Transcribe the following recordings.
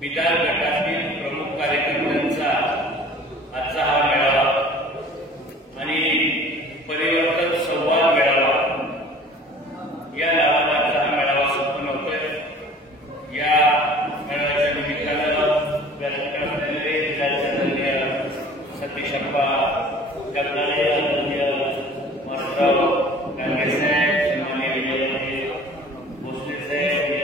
बिदार गटातील प्रमुख कार्यकर्त्यांचा आजचा हा मेळावा आणि परिवर्तन संवाद मेळावा या नावाने आजचा हा मेळावा संपन्न होतोय। या मेळाव्याच्या निमित्तानं व्यासपीठावरील जिल्हाधिकारी सतीशप्पा जगदाळे, आदरणीय माधवराव गांगे साहेब, सन्माननीय विजयजी भोसले साहेब,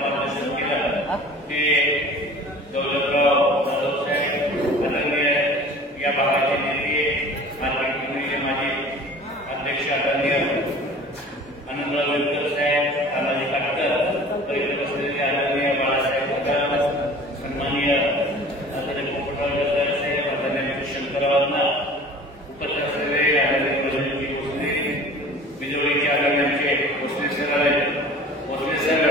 मार्गदर्शन केलं ते दौलतराव जाधव साहेब, आदरणीय या भागाचे नेते मार्केट कमिटीचे माजी अध्यक्ष आदरणीय आनंदराव वेलकर साहेब, तानाजी काटकर, परिषद बसलेले आदरणीय बाळासाहेब पगार, सन्माननीय आदरणीय पोपटराव जगदाळे साहेब, आदरणीय शंकरराव उपस्थित असलेले आदरणीय प्रधानजी भोसले, बिजोळीचे आदरणीय भोसले सर भोसले सर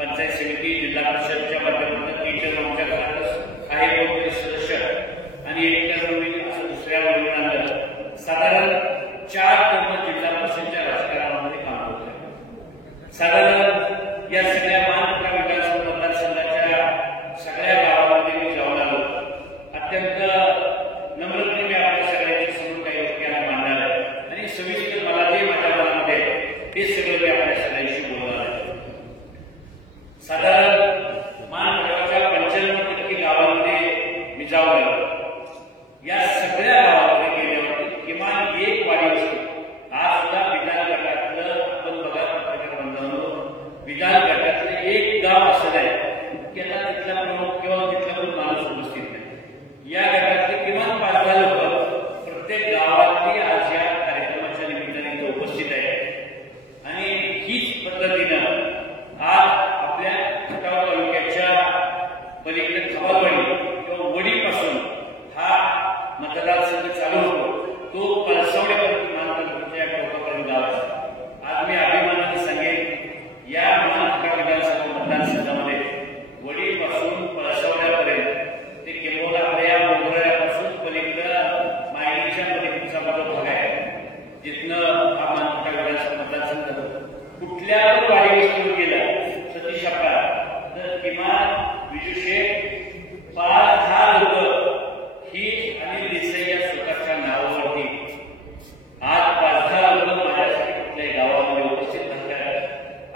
पंचायत समिती जिल्हा परिषदच्या माध्यमातून टीचर आमच्या घरातच आहे मी जाऊन या सगळ्या गावाकडे गेल्यावरती किमान एक वाडी वस्ती आज सुद्धा विधान गटातलं आपण बघा पत्रकार बांधवांनो, विधान गटातलं एक गाव असं आहे की आता तिथला प्रमुख किंवा तिथला पण माणूस उपस्थित नाही. या गटातले किमान 5-10 लोक प्रत्येक गावातली आज या कार्यक्रमाच्या निमित्ताने उपस्थित आहेत आणि हीच पद्धतीनं आज आपल्या खटाव तालुक्याच्या पलीकडे खवालवाडी किंवा वडीपासून हा मतदारसंघ चालू होतो. तो पळसवड्यापर्यंत मान तालुक्याच्या टोकापर्यंत गाव आहे. आज मी अभिमानाने सांगेन या मान विधानसभा मतदारसंघामध्ये वडीपासून पळसवड्यापर्यंत ते किंबहुना आपल्या मोगऱ्यापासून पलीकडं मायनीच्या पलीकडचा माझा भाग आहे जिथनं हा मान विधानसभा मतदारसंघ कुठल्या वाडी वस्तीवर गेला सतीश अप्पा तर किमान विशेष 5-10 लोक ही अनिल देसाई या स्वतःच्या नावावरती आज 5-10 लोक माझ्यासाठी कुठल्याही गावामध्ये उपस्थित राहतात.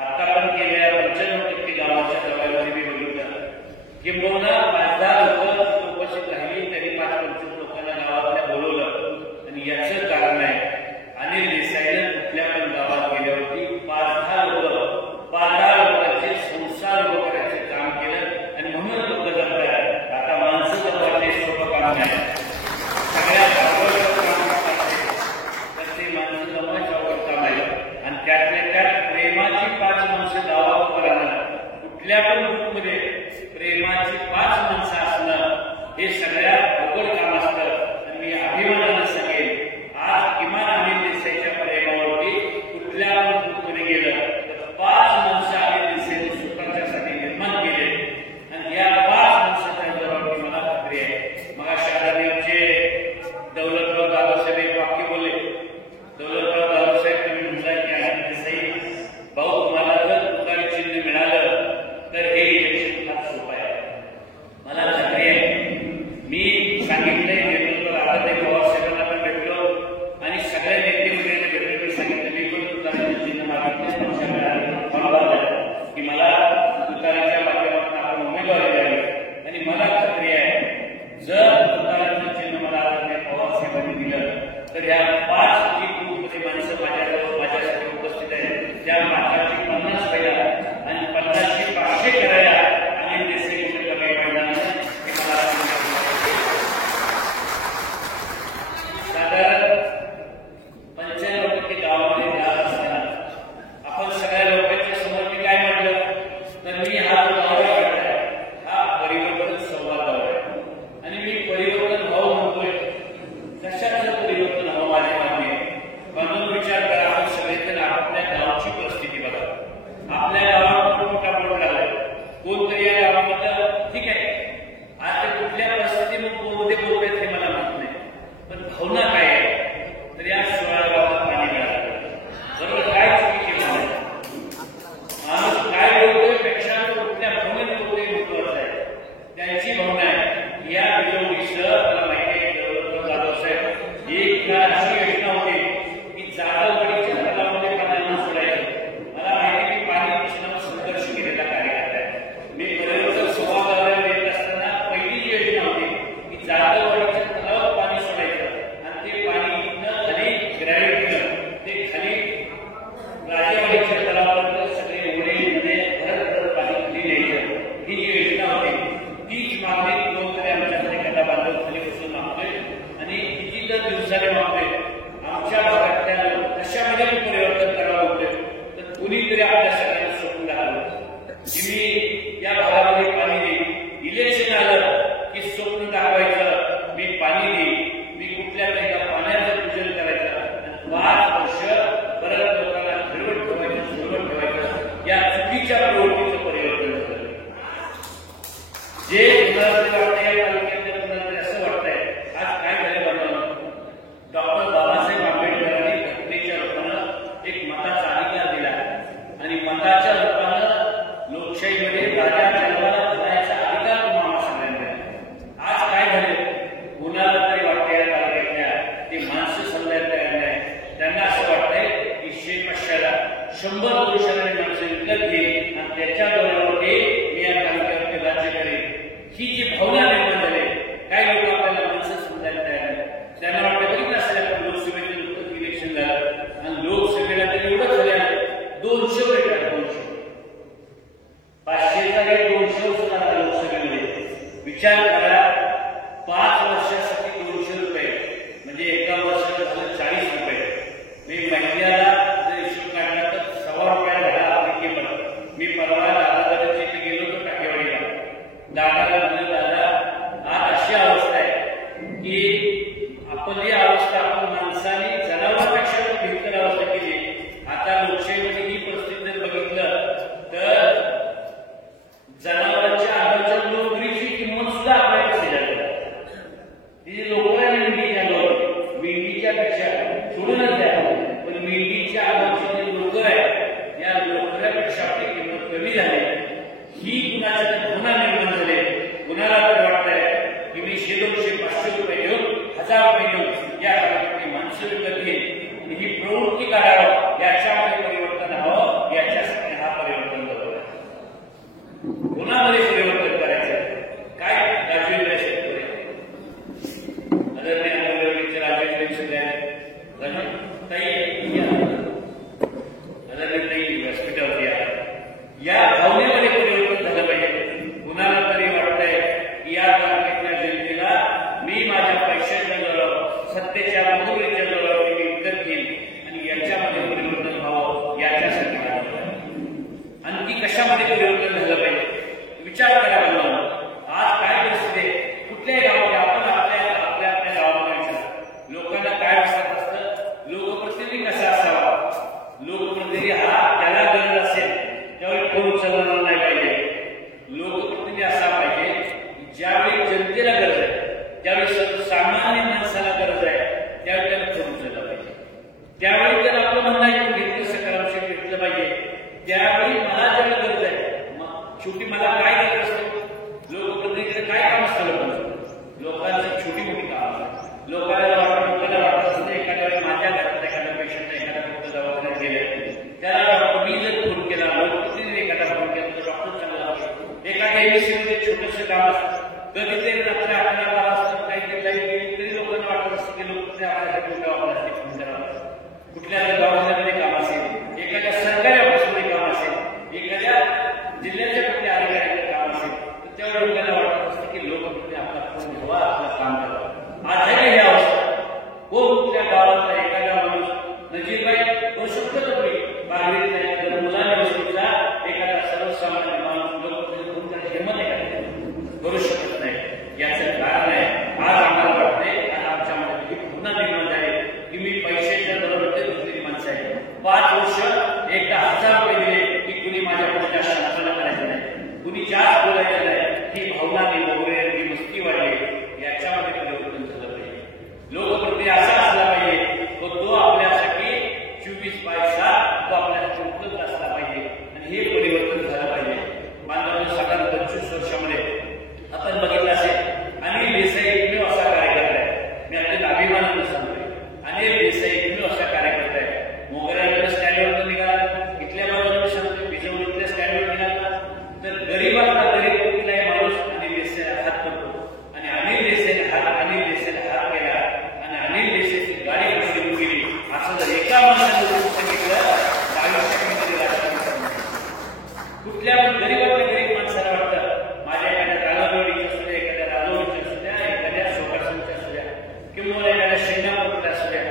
आता पण गेल्या 95% गावाच्या सभेमध्ये मी बघितलं किंबहुना 5-10 लोक उपस्थित राहिली त्यांनी 5-25 लोकांना गावातल्या बोलवलं आणि याचं कारण आहे अनिल देसाईनं कुठल्या पण गावात गेल्यावरती 5-10 लोकांचे संसार उभं करायचं काम केलं आणि म्हणून लोक जगतात. आता माणसं जगवायचे सोपं काम नाही, सगळ्या ते माणसं जमवायचं अवघड काम आहे आणि त्यातल्या त्यात प्रेमाची 5 माणसं गावात उभं राहणं, कुठल्या पण ग्रुपमध्ये प्रेमाची 5 माणसं असणं हे सगळ्यात अवघड काम असतं. आणि मी अभिमानानं सांगेन आज किमान अनिल देसाईच्या प्रेमावरती कुठल्या पण ग्रुपमध्ये गेलं तर 5 माणसं अनिल देसाईने स्वतःच्यासाठी निर्माण केले आणि या 5 माणसाच्या जवळवरती मला खात्री आहे. मग शहराचे दौलतराव दादासाहेब एक वाक्य बोलले. दौलतराव दादासाहेब तुम्ही म्हणताय की अनिल देसाई भाऊ तुम्हाला जर तुतारी चिन्ह मिळालं तर हे इलेक्शन फार सोपं आहे. मला खात्री आहे मी सांगितलंय नेतृत्व राधाताई पवारसाहेबांना पण भेटलो आणि सगळ्या नेते मंडळींना भेटलो. मी सांगितलं मी पण तुतारीचं चिन्ह मागितलं की मला तुतारीच्या माध्यमातून आपण उमेदवारी द्यावी आणि मला खात्री आहे जर तुतारीचं चिन्ह मला आदरणीय पवारसाहेबांनी दिलं तर या 5 जी ग्रुपमध्ये माणसं माझ्यासाठी उपस्थित आहेत त्या 5ची 50 पहिला आणि 50ची 500 करायला अनिल देसाई कुठे काही पडणार नाही हे मला साधारण 95% गावामध्ये जात असताना आपण सगळ्या लोकांच्या समोर मी काय म्हटलं तर मी हा जो दौरा करताय हा परिवर्तन संवाद दौरा आहे आणि मी परिवर्तन व्हावं म्हणतोय. कशाचं परिवर्तन हवं माझ्या मागे म्हणून विचार करा. आपण सगळेजण आपल्या गावाची परिस्थिती बघा. आपल्या गावात मोठा बोर्ड लागलाय कोणतरी या गावामधलं ठीक आहे आज ते कुठल्या परिस्थितीमध्ये बोलतायत हे मला माहित नाही पण भावना काय आहे तर या 16 गावात पाणी मिळालं बरोबर काय चुकी केली माणूस काय बोलतोय पेक्षा कुठल्या भावनेत बोलतोय महत्वाचं आहे. त्यांची भावना आहे या विरोधीचं मला माहिती आहे दौलतराव जाधवसाहेब एक अशी योजना होती की जाधववाडीच्या तलावामध्ये पाणी सोडायचं. मला माहिती की पाणी प्रश्नावर संघर्ष केलेला कार्यकर्ता आहे. मी परिवर्तन संवादाला येत असताना पहिली जी योजना होती की जाधववाडीच्या तलावात पाणी सोडायचं आणि ते पाणी इथनं खाली ग्रॅव्हिट केलं ते खाली राजेवाडीच्या तलावापर्यंत सगळे ओढे भरत पाणी खाली न्यायचं. ही जी योजना होती तीच मागणी कोणतरी आमच्याकडे गटा बांधव खाली बसून मागतोय आणि किती तर दिवसाने मागतोय. आमच्या भागातल्या कशामध्ये परिवर्तन करावं होतं तर कुणीतरी आपल्या सगळ्यांना सोडून टाकलं की मी या भागामध्ये पाणी देईन. इलेक्शन आलं की स्वप्न दाखवायचं मी पाणी देईन मी कुठल्या काही पाण्याचं पूजन करायचं आणि 5 वर्ष परत लोकांना घडवत ठेवायचं सोडवत ठेवायचं या चुकीच्या प्रवृत्तीचं परिवर्तन झालं. जे तालुक्यातल्या कुणाला असं वाटतंय आज काय झालं बघा डॉक्टर बाबासाहेब आंबेडकरांनी घटनेच्या रूपानं एक मताचा अधिकार दिला आणि मताच्या रूपानं लोकशाहीमध्ये राजा जन्माला घालायचा अधिकार तुम्हाला सगळ्यांना. आज काय झालं कुणाला तरी वाटतंय या तालुक्यातल्या ते माणसं समजायला तयार नाही. त्यांना असं वाटतंय की 100 पुरुषांनी माणसं विकत घेईल आणि त्याच्या बरोबर मी या तालुक्यावरती राज्य करेन ही जी भावना दखल घेईल ही प्रवृत्ती काढावं, याच्यामध्ये परिवर्तन हवं, याच्यासाठी हा परिवर्तन दौरा आहे. कोणामध्ये परिवर्तन करायचं काय? राजवेंद्र शेतकरी आदरणीय आंबेडकरांचे राजवेंद्र सगळे व्यासपीठावरती या भावनेमध्ये परिवर्तन झालं पाहिजे. कुणाला तरी वाटतंय की या तारखेच्या जनतेला मी माझ्या पैशाच्या जोरावर, सत्तेच्या मजुरीच्या जोरावर मी विकत घेईल आणि याच्यामध्ये परिवर्तन व्हावं, याच्यासाठी आणखी कशामध्ये परिवर्तन झालं पाहिजे विचार करावा लागला. आज काय परिस्थिती आहे? कुठल्याही गावात आपण आपल्या गावामध्ये विचार लोकांना काय वाटत असतं, लोकप्रतिनिधी कसा असावा. लोकप्रतिनिधी हा त्याला गरज असेल त्यावेळी फोन उचलणार नाही पाहिजे. लोकप्रतिनिधी असा पाहिजे ज्यावेळी जनतेला गरज आहे, ज्यावेळी सामान्य माणसाला गरज आहे, त्यावेळी त्याला फोन उचलला पाहिजे. त्यावेळी त्याला आपलं म्हणणं ऐकून घेतलं, सकारात्मक घेतलं पाहिजे. त्यावेळी मला ज्याला गरज आहे, शेवटी मला काय गरज असते, लोकप्रतिनिधीचं काय काम असतं, लोकांचं छोटी मोठी काम. लोकांना वाटत असतं एखाद्या वेळी माझ्या घरात एखाद्या पेशंट एखाद्या फक्त दवाखान्यात गेले, त्याला मी जर फोन केला, लोकप्रतिनिधी एखादा फोन केला तर डॉक्टर चांगला असतो. एखाद्या एमएससीमध्ये छोटंसं काम असतं, कधी ते रात्री 11-12 वाजता काहीतरी लाईट गेली तरी लोकांना वाटत असतं की लोक आपल्यासाठी दवाखान्यासाठी फोन करावा. कुठल्या दवाखान्यामध्ये काम असेल, एखाद्या सरकारी ऑफिसमध्ये काम असेल, एखाद्या जिल्ह्याच्या कुठल्या अधिकाऱ्याचं काम असेल, तर त्यावेळी लोकांना वाटत असतं की लोकप्रतिनिधी आपला फोन घ्यावा, आपलं काम करावं. आज आहे ही अवस्था. कुठल्या गावातला एखादा माणूस नजीकबाई तो शब्द बाहेर मुलांना वस्तूचा एखादा सर्वसामान्य माणूस लोकप्रतिनिधी हिंमत आहे करू शकत नाही. याचं कारण आहे आज आम्हाला वाटतंय, आज आमच्यामध्ये पुन्हा निर्माण झाले की मी पैशाच्या बरोबर दुसरी माणसं आहे. 5 वर्ष एकदा 1000 रुपये दिले की कुणी माझ्याकडे जास्त हाताला करायचं नाही, कुणी जास्त बोलायचं नाही. ही भावना, ही मोगरे, ही मस्ती वाढली, याच्यामध्ये परिवर्तन झालं पाहिजे. लोकप्रतिनिधी असा असला पाहिजे तो आपल्यासाठी 24/7 तो आपल्यासाठी उपलब्ध असला पाहिजे आणि हे परिवर्तन झालं पाहिजे. बांधवांच्या साधारण 25 वर्षामध्ये आपण बघितलं असेल अनिल देसाई एकमेव असा कार्यकर्ता आहे. मी अत्यंत अभिमानानं सांगतोय, अनिल देसाई एकमेव असा कार्यकर्ता आहे. मोगऱ्याकडे स्टँडवर निघाला, इथल्या बाजूला सांगतोय बिजवडीतल्या स्टँडवर निघाला तर गरीबातला गरीब कुठलाही माणूस अनिल देसाईला हात करतो आणि अनिल देसाईला हात केला आणि अनिल देसाईची गाडी सुरू केली. असं जर एका माणसाने सांगितलं तर आयुष्यामध्ये राजकारण कुठल्या गरीबातल्या गरीब माणसाला वाटतं माझ्या एखाद्या तालाजवळीच्या असू द्या, एखाद्या राजवडीच्या असू द्या, एखाद्या सोकासनच्या असू द्या किंवा एखाद्या शेंगापूरच्या असू द्या,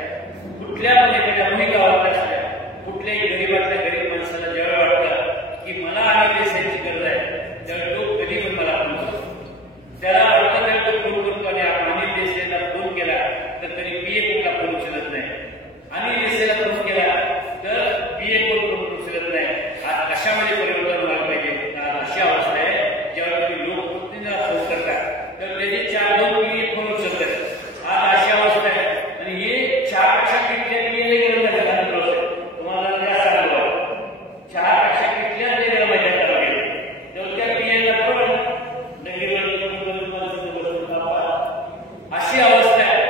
कुठल्या पण एखाद्या मोही गावातल्या असू द्या, कुठल्याही गरीबातल्या गरीब माणसाला जेव्हा वाटतं की मला अनिल देसाईची गरज आहे त्यावेळी तो कधी पण मला फोन करतो. त्याला वाटतं त्यावेळी तो फोन करतो आणि अनिल देसाईला फोन केला तर तरी पीए कोणला फोन उचलत नाही, अनिल देसाईला फोन केला तर पीए कोण फोन उचलत नाही. आज कशामध्ये परिवर्तन व्हायला पाहिजे? अशी अवस्था आहे जेव्हा तुम्ही लोकप्रतिनिधीला फोन करतात तर त्याचे 4-2 पीए फोन उचलतात. आज अशी अवस्था आहे आणि हे 4पेक्षा कितल्या पीएला गेलं नाही तुम्हाला जास्त अनुभव 4पेक्षा कितल्या गेलं माहिती तेव्हा त्या पीएला अशी अवस्था आहे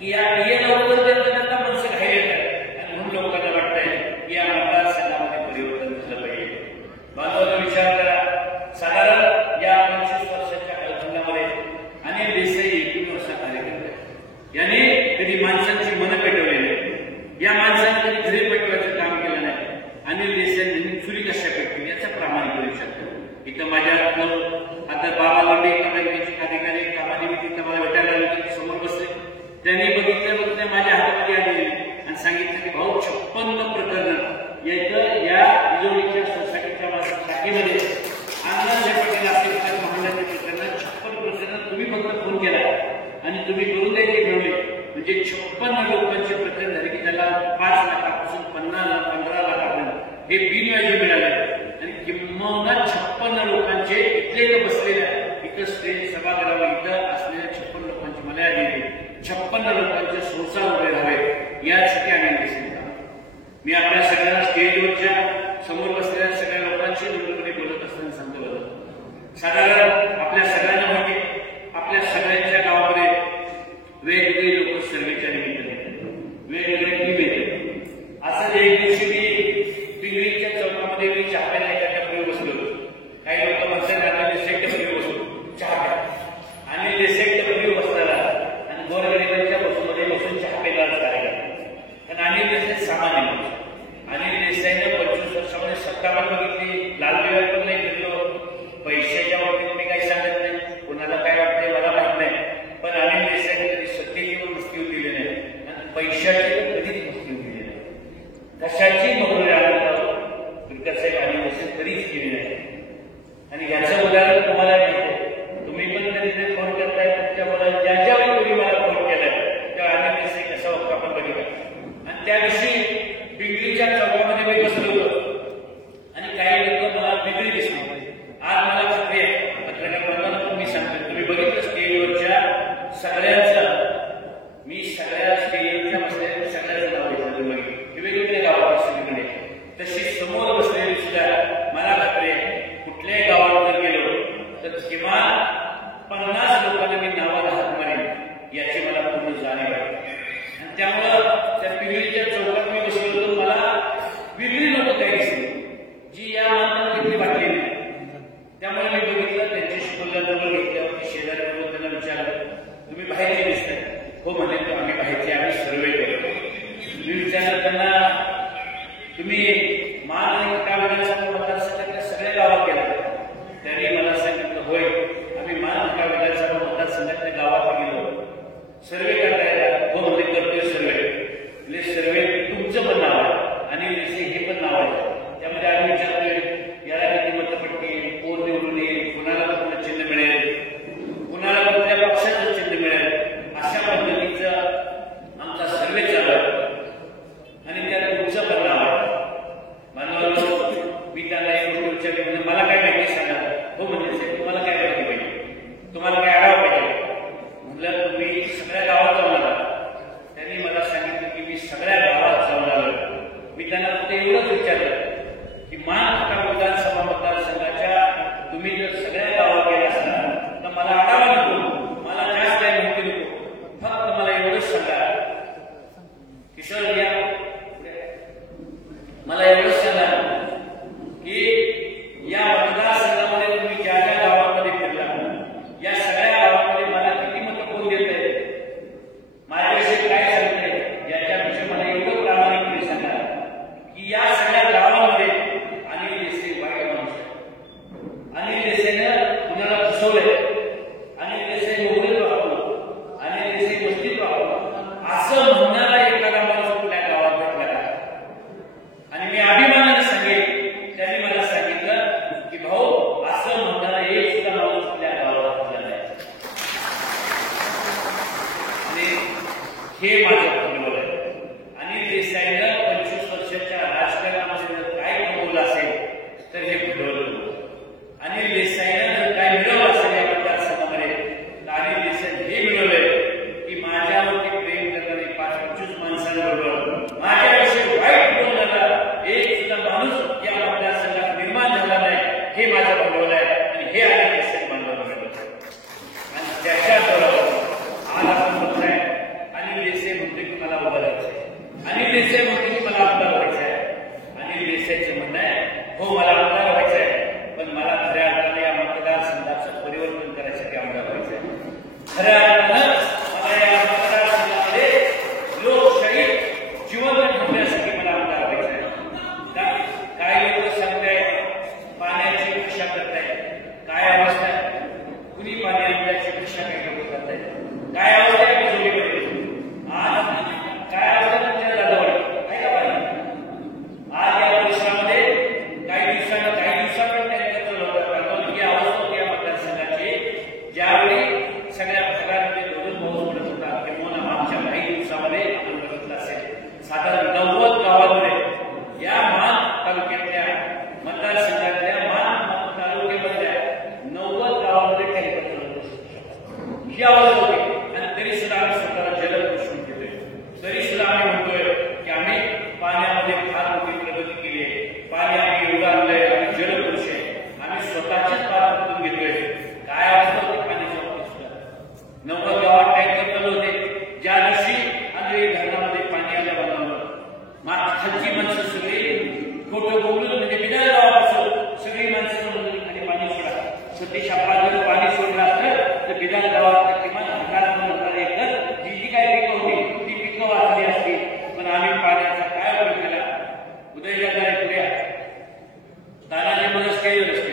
की या पीएला उत्तर देता माणसं घाई येतात आणि म्हणून लोकांना वाटतंय की या मतदारसंघामध्ये परिवर्तन झालं पाहिजे. बांधवांचा विचार करा, साधारण या 25 वर्षाच्या कालखंडामध्ये अनिल देसाई 21 वर्षाचा कार्यकर्ता आहे. याने कधी माणसांची मनं पेटवलेली, या माणसाने कधी घरी पेटवायचं काम केलं नाही. अनिल देसाई चुरी कशा पेटली याचा प्रामाणिक विचार करा. इथं माझ्या आता बाबा लोंढे बँकेचे अधिकारी कामानिमित्त मला भेटायला आले, समोर बसले. त्यांनी बघितलं माझ्या हातामध्ये आले आणि सांगितलं की भाऊ 56 प्रकरण या बिजोडीच्या सोसायटीच्या शाखेमध्ये अण्णासाहेब पाटील आसेफच्या महामंडळाच्या प्रकरणात 56 प्रकरण तुम्ही फक्त फोन केला आणि तुम्ही करून द्यायचे ठेवले. म्हणजे 56 लोकांचे प्रकरण झाले की त्याला 5 लाखापासून 15 लाखापर्यंत हे बिनव्याजी मिळाले आणि किंबहुना 56 लोकांचे इथले बसलेल्या इथं स्टेज सभागृहावर इथं असलेल्या 56 लोकांची मला यादी 56 लोकांचे संसार उभे राहावे यासाठी आम्ही दिसले. मी आपल्या सगळ्यांना स्टेजवरच्या समोर बसलेल्या सगळ्या लोकांशी नम्रपणे बोलत असताना सांगतो बघा, साधारण आपल्या सगळ्यांना माहिती आपल्या सगळ्यांच्या गावामध्ये वेगवेगळे लोक सर्वेच्या निमित्ताने त्यामुळं त्या पिरळीच्या चौकात मी बसलो होतो, मला वेगळी लोक काही दिसली जी या माणसाला तिथली वाटली नाही. त्यामुळे मी बघितलं, त्यांच्याशी बोलल्याजवळ घेतल्यावरती शेजारी त्यांना विचारलं, तुम्ही बाहेरचे दिसताय? हो म्हणले, आम्ही बाहेरचे, आम्ही सर्वे केलो. मी विचारलं त्यांना, तुम्ही मान आणि खटा विधानसभा मतदारसंघातल्या सगळ्या गावात गेला? त्यांनी मला सांगितलं, होय आम्ही मान खटा विधानसभा मतदारसंघातल्या गावात गेलो. सर्वे करता येतात? हो म्हणजे करतोय सर्वे. म्हणजे सर्वे तुमचं पण नाव आहे आणि हे पण नाव आहे. त्यामध्ये आम्ही विचारतोय, याला किती मतं पडतील, कोण निवडून येईल, कुणाला कुठलं चिन्ह मिळेल, कुणाला कुठल्या पक्षाचं चिन्ह मिळेल, अशा पद्धतीचं आमचा सर्वे चालू आहे आणि त्यात तुमचं पण नाव आहे. मी त्यांना एक गोष्ट विचारली, म्हणजे मला काय माहिती सांगा? हो म्हणजे तुम्हाला काय माहिती पाहिजे, तुम्हाला काय आढावा पाहिजे? म्हटलं तुम्ही सगळ्या गावात जाऊन आला. त्यांनी मला सांगितलं की मी सगळ्या गावात जाऊन आलो. मी त्यांना फक्त एवढंच विचारलं की मान खटा विधानसभा मतदारसंघाच्या तुम्ही जर सगळ्या गावात गेला असता तर मला आढावा नको, मला जास्त काय माहिती नको, फक्त मला एवढंच सांगा किशोर या मला एवढंच सांगा की या मतदारसंघामध्ये तुम्ही ज्या ज्या गावांमध्ये फिरला, या सगळ्या गावांमध्ये मला किती मतं कोण देत आहे, माझ्याविषयी काय सांगते, याच्याविषयी मला एवढं प्रामाणिकपणे सांगा की या सगळ्या गावांमध्ये अनिल देसाई वाईट माणूस आहे. अनिल देसाईनं कुणाला फसवलंय, अनिल देसाई मोहरीत वापरू, अनिल देसाई मस्जिद वापरू असं म्हणणारा एखादा माणूस कुठल्या गावात भेटला का? आणि मी अभिमानाने सांगेन, त्यांनी मला सांगितलं की भाऊ असं म्हणणारा एक सुद्धा माणूस कुठल्या गावात भेटला नाही. आणि हे माझं अनुभव आहे. अनिल देसाईनं 25 वर्षाच्या राजकारणामध्ये जर काय कमवलं असेल तर हे फुटवलं. अनिल देसाईनं जर काय मिळवलं असेल या मतदारसंघामध्ये तर अनिल देसाई हे मिळवलंय की माझ्यावरती प्रेम करणारे 5-25 माणसांबरोबर माझ्याविषयी वाईट बोलणारा एक सुद्धा माणूस या मतदारसंघात निर्माण झाला नाही. हे माझं भांडवल आहे आणि हे अनिल देसाई भांडवल मिळवलं. आणि त्याच्याबरोबर आज आपण बघताय अनिल देसाई म्हणतो की मला उभं राहायचंय, अनिल देसाई म्हणतो की मला आमदार व्हायचं आहे. अनिल देसाईचं म्हणणं आहे, हो मला आमदार व्हायचं आहे, पण मला खऱ्या अर्थाने या मतदारसंघाचं परिवर्तन करायसाठी आमदार व्हायचं आहे. खऱ्या अर्थानं मला या मतदारसंघामध्ये लोकशाही जिवंत ठेवण्यासाठी मला आमदार व्हायचं आहे. काय लोक सांगताय पाण्याची भिक्षा करताय, काय अवस्था आहे, कुणी पाणी आणण्याची भिक्षा काही लोक करताय, काय अवस्था आहे बिजोलीमध्ये, आज काय अवस्था तुमच्या जाधववाडी आहे का पाणी? आज या परिसरामध्ये काही दिवसांना त्यांच्याकडे होतं ही अवस्था होती या मतदारसंघाची. ज्यावेळी सगळ्या भागामध्ये धोरण पाऊस पडत होता किंवा मागच्या काही दिवसामध्ये आपण बघितलं असेल साधारण 90 गावांमध्ये या मान तालुक्यातल्या मतदारसंघातल्या मान तालुक्यामधल्या 90 गावांमध्ये काही ही अवस्था होती. आणि तरी सुद्धा आम्ही स्वतःला जलद कृषी केलोय, तरी सुद्धा आम्ही म्हणतोय की आम्ही पाण्यामध्ये फार मोठी प्रगती केली आहे, पाणी आम्ही एवढं आणलंय, आम्ही जलद कृषी आहे, आम्ही स्वतःचीच पात्र घेतोय. काय अवस्था होती पाण्याच्या बाबतीत सुद्धा 90 गावात टँकर चालू होते. ज्या दिवशी आंधळी धरणामध्ये पाणी आलं बनवलं, खालची माणसं सगळी खोटं बोलून म्हणजे बिना गावापासून सगळी माणसं म्हणून आणि पाणी सोडा. सतीश आपण जर पाणी सोडलं असतं तर बिना गावात किमान जी काय पिकं होती ती पिकं वाचली असती. पण आम्ही पाण्याचा काय उपयोग केला? उदयनराजे पुढे तानाजी मदत केली नसते.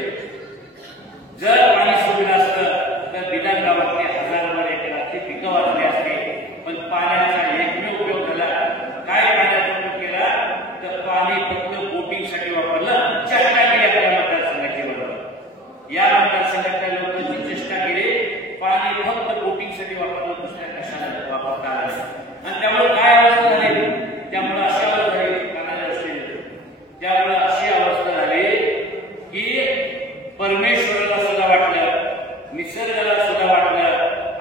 जर पाणी सोडलं असतं तर बिना गावातली हजारावर एकराची पिकं वाचली असती. पण पाण्याचा एकमेव उपयोग झाला. काय पाण्याचा उपयोग केला तर पाणी फक्त बोटिंगसाठी वापरलं. चेष्टा केली आपल्या मतदारसंघाची बरोबर. या मतदारसंघातल्या लोकांची चेष्टा केली, पाणी फक्त बोटिंगसाठी वापरलं, दुसऱ्या कशाला वापरता आलं. आणि त्यामुळे काय अवस्था झाली? त्यामुळे अशी अवस्था झाली त्यामुळे अशी अवस्था झाली की परमेश्वराला सुद्धा वाटलं, निसर्गाला सुद्धा वाटलं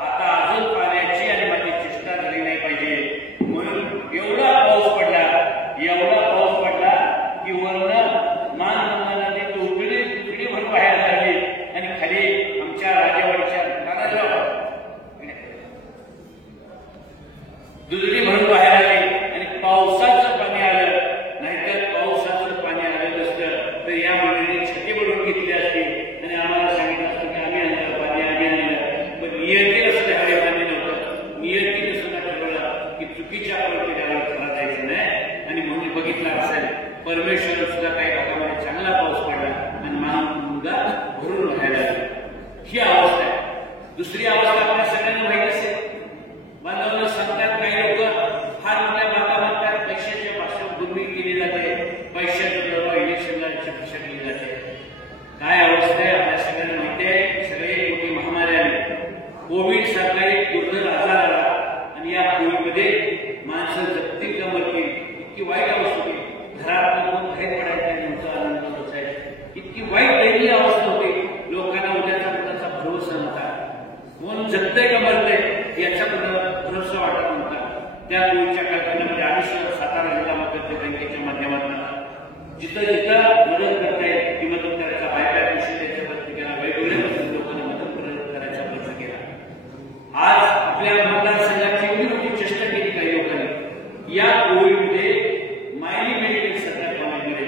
आता अजून पाण्याची आणि माझी चेष्टा झाली नाही पाहिजे. म्हणून एवढा पाऊस पडला की वर्ण मान नदी उकडी भरून बाहेर झाली आणि खाली आमच्या राजेवाडीच्या दुधडी नियतीला सुद्धा हे मान्य नव्हतं. नियतीने सुद्धा ठरवलं की चुकीच्या प्रवृत्तीला खरा जायचं नाही. आणि म्हणून बघितलं असेल परमेश्वर सुद्धा काही भागामध्ये चांगला पाऊस पडला आणि मुलगा भरून राहायला लागला. ही अवस्था आहे. दुसरी अवस्था आपल्या सगळ्यांना माहिती असेल. बांधवांना सांगतात काही लोक फार मोठ्या बाता मागतात, पैशाच्या पार्श्वभूमी केली जाते, पैशाचं प्रभाव इलेक्शनला चर्चा केली जाते. काय अवस्था आहे आपल्या सगळ्यांना माहिती आहे. सगळे मोठी महामारी आली, कोविड सारखा एक दुर्धर आजार आला आणि या कोविडमध्ये माणसं जगतील का मरतील इतकी वाईट अवस्था होती. घरात कोण बाहेर पडायचं त्यांचा आनंद होत. इतकी वाईट दयनीय अवस्था होती. लोकांना उद्याचा कुणाचा भरोसा नव्हता. कोण जगतंय का मरतंय याचा भरोसा वाटत नव्हता. त्या कोविडच्या कालखंडामध्ये आम्ही सातारा जिल्हा मध्यवर्ती बँकेच्या माध्यमातून जिथं जिथं मदत करता येईल ती मदत करायचा बायका विषयी त्याच्या पत्रिकेला वेगवेगळ्या लोकांना मदत करायचा प्रयत्न केला. आज आपल्या मतदारसंघाची एवढी मोठी चेष्टा केली काही लोकांनी. या कोविडमध्ये मायनी मेडिकल सरकार कॉलेजमध्ये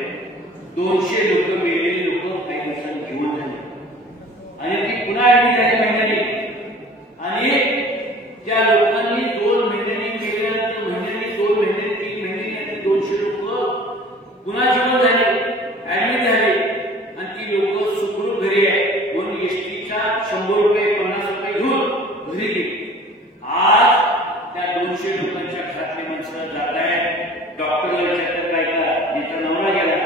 200 लोक मेलेली लोक काही दिवसांनी घेऊन झाले आणि ती पुन्हा ऍडमिट झाली महिन्यानी. आणि त्या लोकांनी 2 महिन्यांनी मेल्या, 3 महिन्यांनी, 2 महिन्यांनी, 3 महिन्यांनी 200 लोक पुन्हा जीवन झाले, ऍडमिट झाले. आणि ती लोक सुखरूप घरी आहे. म्हणून एसटीचा 100 रुपये 50 रुपये घेऊन घरी गेली. आज त्या 200 लोकांच्या घरातली माणसं जात आहेत. डॉक्टरला विचारतात बायका, जिचा नवरा गेला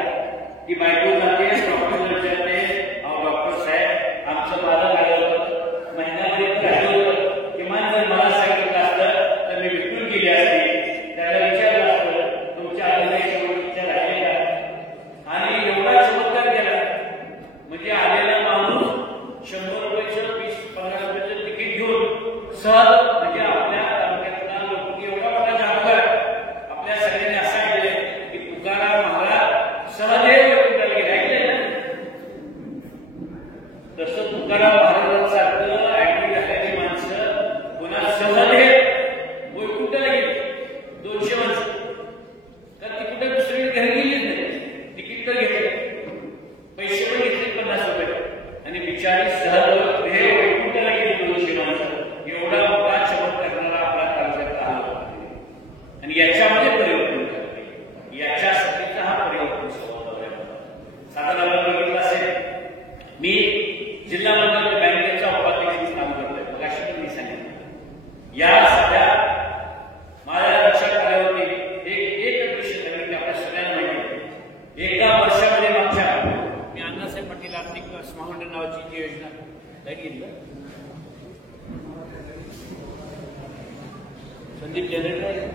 ती बायको जाते डॉक्टरला विचारते, अहो डॉक्टर साहेब आमचं बालक आलं होतं, महिन्यापर्यंत राहिलं होतं, किमान जर मला सांगितलं असतं तर मी विठ्ठल केली असती, त्याला विचारलं असतं तुमच्या आलेल्या विचार आहे का. आणि एवढा चमत्कार केला म्हणजे आलेला माणूस 100 रुपयाचं 20-50 रुपयाचं तिकीट घेऊन सहज, म्हणजे आपल्या तालुक्यातला लोक एवढा मोठा जाणकार आपल्या सगळ्यांनी असं केलंय की तुकाराम महाराज सहदेव वैकुंठाला गेले. ऐकलंय ना? तसं तुकाराम महाराजांसारखं ऍडमिट झालेली माणसं पुन्हा सहदेव वैकुंठाला गेली. 200 माणसं. तर ती कुठे दुसरीकडे घरी गेलीच नाही. तिकीट तर घेतले, पैसे पण घेतले 50 रुपये आणि बिचारी सहदेव वैकुंठाला गेली 200 माणसं. एवढा मोठा चमत्कार करणारा आपला तालुक्यात आला आणि याच्यामध्ये परिवर्तन करते. याच्यासाठीचा हा परिवर्तन स्वभाव आहे. साधारण बघितलं असेल, मी जिल्हा मंडळ बँकेचा उपाध्यक्ष काम करतोय. मग अशी पण मी सांगितलं या सध्या माझ्या लक्षात आल्यावरती एकच विषय सांगितलं की आपल्या सगळ्यांना माहिती आहे. एका वर्षामध्ये मागच्या मी अण्णासाहेब पाटील आर्थिक महामंडळ नावाची जी योजना घेतली, संदीप जनरेटर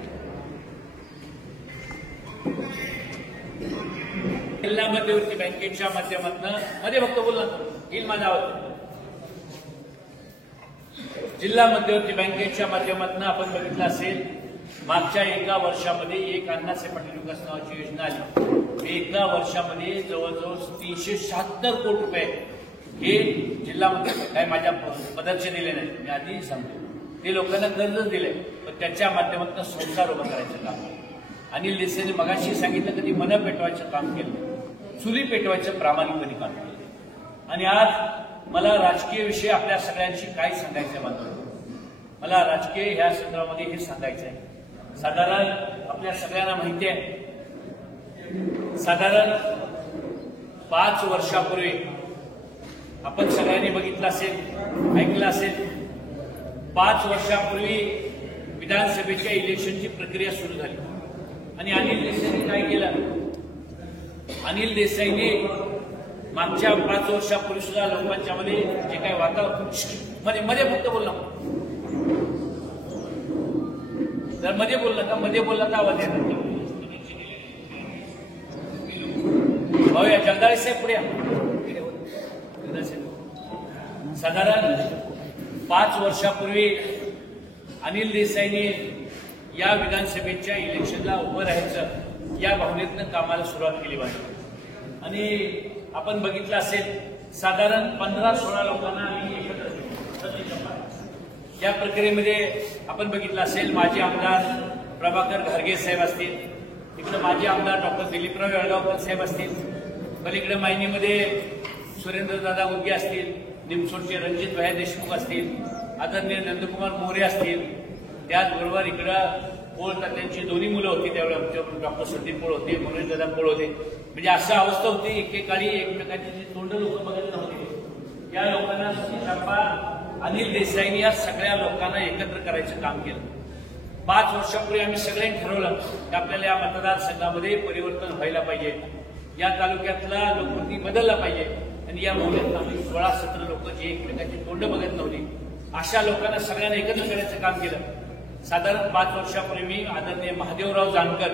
जिल्हा मध्यवर्ती बँकेच्या माध्यमातून मध्ये फक्त बोलला येईल माझा आवाज. जिल्हा मध्यवर्ती बँकेच्या माध्यमातून आपण बघितलं असेल मागच्या एका वर्षामध्ये एक अण्णासाहेब पाटील विकास नावाची योजना आली. एका वर्षामध्ये जवळजवळ 376 कोटी रुपये हे जिल्हा मध्यवर्ती काय माझ्या पदाचे दिले नाही, मी आधी सांगतो. ते लोकांना कर्ज दिले पण त्याच्या माध्यमातून संसार उभा करायचं काम. अनिल देसाईने मगाशी सांगितलं कधी मन पेटवायचं काम केलं, चुली पेटवायचं प्रामाणिकपणे काम केलं. आणि आज मला राजकीय विषय आपल्या सगळ्यांशी काय सांगायचं बांधव, मला राजकीय ह्या संदर्भामध्ये हे सांगायचं आहे. साधारण आपल्या सगळ्यांना माहिती आहे, साधारण 5 वर्षापूर्वी आपण सगळ्यांनी बघितलं असेल, ऐकलं असेल, 5 वर्षापूर्वी विधानसभेच्या इलेक्शनची प्रक्रिया सुरू झाली आणि अनिल देसाईने काय केलं. अनिल देसाईने मागच्या 5 वर्षापूर्वी सुद्धा लोकांच्या मध्ये जे काही वातावरण मध्ये फक्त बोलला, जर मध्ये बोलला तर आवाज येणार. भाऊया जगदाळे साहेब पुढे साधारण 5 वर्षापूर्वी अनिल देसाईने या विधानसभेच्या इलेक्शनला उभं राहायचं या भावनेतनं कामाला सुरुवात केली पाहिजे. आणि आपण बघितलं असेल साधारण 15-16 लोकांना या प्रक्रियेमध्ये आपण बघितलं असेल. माजी आमदार प्रभाकर घारगे साहेब असतील, इकडे माजी आमदार डॉक्टर दिलीपराव येळगावकर साहेब असतील, पलीकडे मायनीमध्ये सुरेंद्रदादा उर्गे असतील, निमसोडचे रणजित भाई देशमुख असतील, आदरणीय नंदकुमार मोरे असतील, त्याचबरोबर इकडं पोळ त्यांची दोन्ही मुलं होती त्यावेळी आमच्या डॉक्टर संदीप पोळ होते, मनोज दादा पोळ होते. म्हणजे अशी अवस्था होती, एकेकाळी एकमेकांची जी तोंड लोक बघत नव्हती. या लोकांना सीताप्पा अनिल देसाईंनी या सगळ्या लोकांना एकत्र करायचं काम केलं. 5 वर्षापूर्वी आम्ही सगळ्यांनी ठरवलं की आपल्याला या मतदारसंघामध्ये परिवर्तन व्हायला पाहिजे, या तालुक्यातला लोकप्रतिनिधी बदलला पाहिजे. आणि या मोहिमेत आम्ही 16-17 लोक जे एकमेकांची तोंड बघत नव्हती अशा लोकांना सगळ्यांना एकत्र करायचं काम केलं. साधारण 5 वर्षापूर्वी आदरणीय महादेवराव जानकर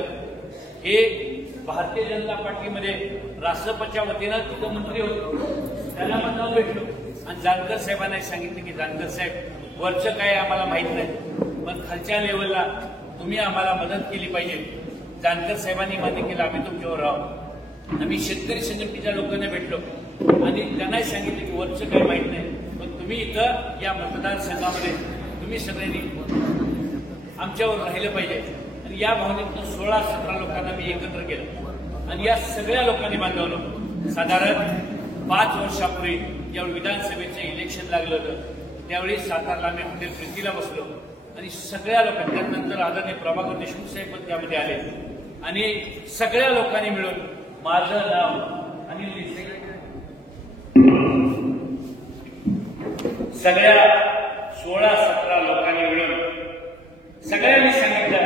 हे भारतीय जनता पार्टीमध्ये रासपच्या वतीनं तिथं मंत्री होते. त्यांना पण जाऊन भेटलो आणि जानकर साहेबांना सांगितलं की जानकर साहेब, वरचं काय आम्हाला माहित नाही, पण खालच्या लेवलला तुम्ही आम्हाला मदत केली पाहिजे. जानकर साहेबांनी मान्य केलं, आम्ही तुमच्यावर राहू. आम्ही शेतकरी संघटनेच्या लोकांना भेटलो आणि त्यांनाही सांगितलं की वरचं काही माहित नाही, पण तुम्ही इथं या मतदारसंघामध्ये तुम्ही सगळ्यांनी आमच्यावर राहिलं पाहिजे. आणि या भावनेतून 16-17 लोकांना मी एकत्र केलं आणि या सगळ्या लोकांनी बांधवलं. साधारण 5 वर्षापूर्वी ज्यावेळी विधानसभेचं इलेक्शन लागलं होतं त्यावेळी सातारला आम्ही हॉटेल प्रीतीला बसलो आणि सगळ्या लोकांनी, त्यानंतर आदरणीय प्रभाकर देशमुख साहेब पण त्यामध्ये आले आणि सगळ्या लोकांनी मिळून माझं नाव अनिल देसाई, सगळ्या 16-17 लोकांनी मिळून सगळ्यांनी सांगितलं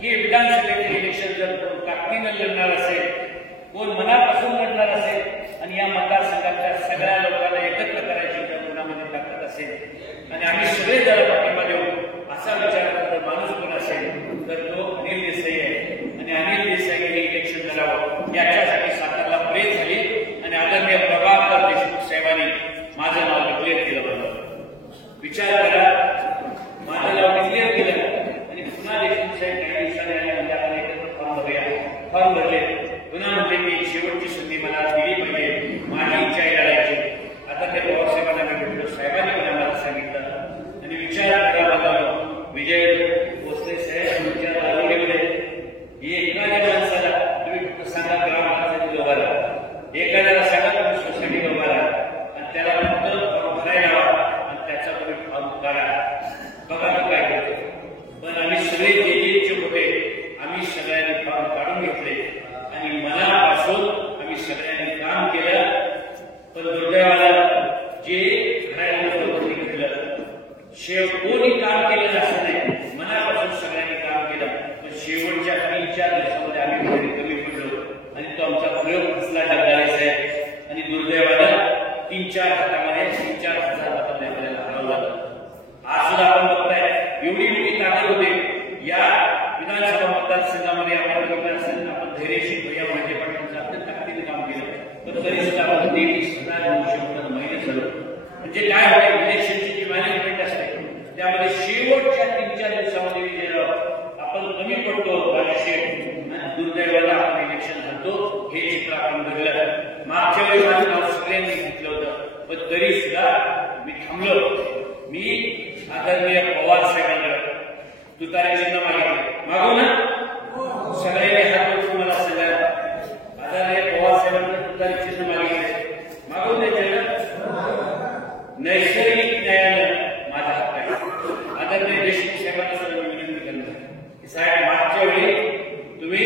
की विधानसभेचे इलेक्शन जर कोण ताकदीनं लढणार असेल, कोण मनापासून लढणार असेल आणि या मतदारसंघातल्या सगळ्या लोकांना एकत्र करायची जर कोणामध्ये ताकद असेल आणि आम्ही सगळे जरा पाठिंबा देऊ असा विचार करणारा माणूस कोण असेल तर तो अनिल देसाई आहे. आणि अनिल देसाई हे इलेक्शन लढावं याच्यासाठी सातारला प्रेस झाली आणि आदरणीय प्रभाकर देशमुख साहेबांनी माझं नाव डिक्लेअर केलं होतं. विचार करा, माझं नाव डिक्लेअर केलं आणि पुन्हा देशमुख साहेब काही दिवसांनी आले म्हणजे आपण एकत्र फॉर्म भरूया. फॉर्म भरले, पुन्हा म्हणले की शेवटची संधी मला दिली पाहिजे, माझी इच्छा आहे लढायची. आता ते पवार साहेबांना मी भेटलो, साहेबांनी पण आम्हाला सांगितलं आणि विचार करा बघा, विजय भोसले साहेब तुमच्या तालुक्यामध्ये एखाद्या माणसाला तुम्ही फक्त सांगा ग्रामपंचायतीत उभा राहा, एखाद्याला सांगा तुम्ही सोसायटीत उभा राहा आणि त्याला फक्त फॉर्म भरायला लावा आणि त्याचा तुम्ही फॉर्म करा, बघा तो काय करतो. पण आम्ही सगळे जे इच्छुक होते आम्ही सगळ्यांनी फॉर्म काढून घेतले आणि मनापासून आम्ही सगळ्यांनी काम केलं. पण दुर्दैवाला जे घडलं कोणी काम केलं असं नाही, मनापासून सगळ्यांनी काम केलं. पण शेवटच्या 3-4 दिवसामध्ये आम्ही कमी पडलो आणि तो आमचा प्रयोग फसला जगदाळे साहेब. आणि दुर्दैवाला 3-4 हातामध्ये 3-4 हजार हातामध्ये आपल्याला हरवलं झालं. आज सुद्धा आपण बघताय एवढी मोठी ताकद होते या विधानसभा मतदारसंघामध्ये. आपण धैर्यशील भैया माझे पाटलांचं अत्यंत ताकदीने काम केलं, पण तरी सुद्धा आपण 23,900 महिने झालो. म्हणजे काय होतं, इलेक्शनची जी मॅनेजमेंट असते त्यामध्ये शेवटच्या 3-4 दिवसामध्ये आपण कमी पडतो आणि दुर्दैवाला आपण इलेक्शन हरतो. हे चित्र आपण बघलं. मागच्या वेळी माझं नाव सगळ्यांनी घेतलं होतं, पण तरी सुद्धा मी थांबलो. मी आदरणीय पवार साहेबांकडे तुतारी चिन्ह मागितले, मागू ना सगळ्यांनी हात जोडून मला सांगा. आदरणीय पवार साहेबांकडे तुतारी चिन्ह मागितले, मागून द्यायचे. नैसर्गिक न्यायालय माझा हक्क आहे. आदरणीय देशमुख साहेबांना सुद्धा मी विनंती करणार की साहेब, मागच्या वेळी तुम्ही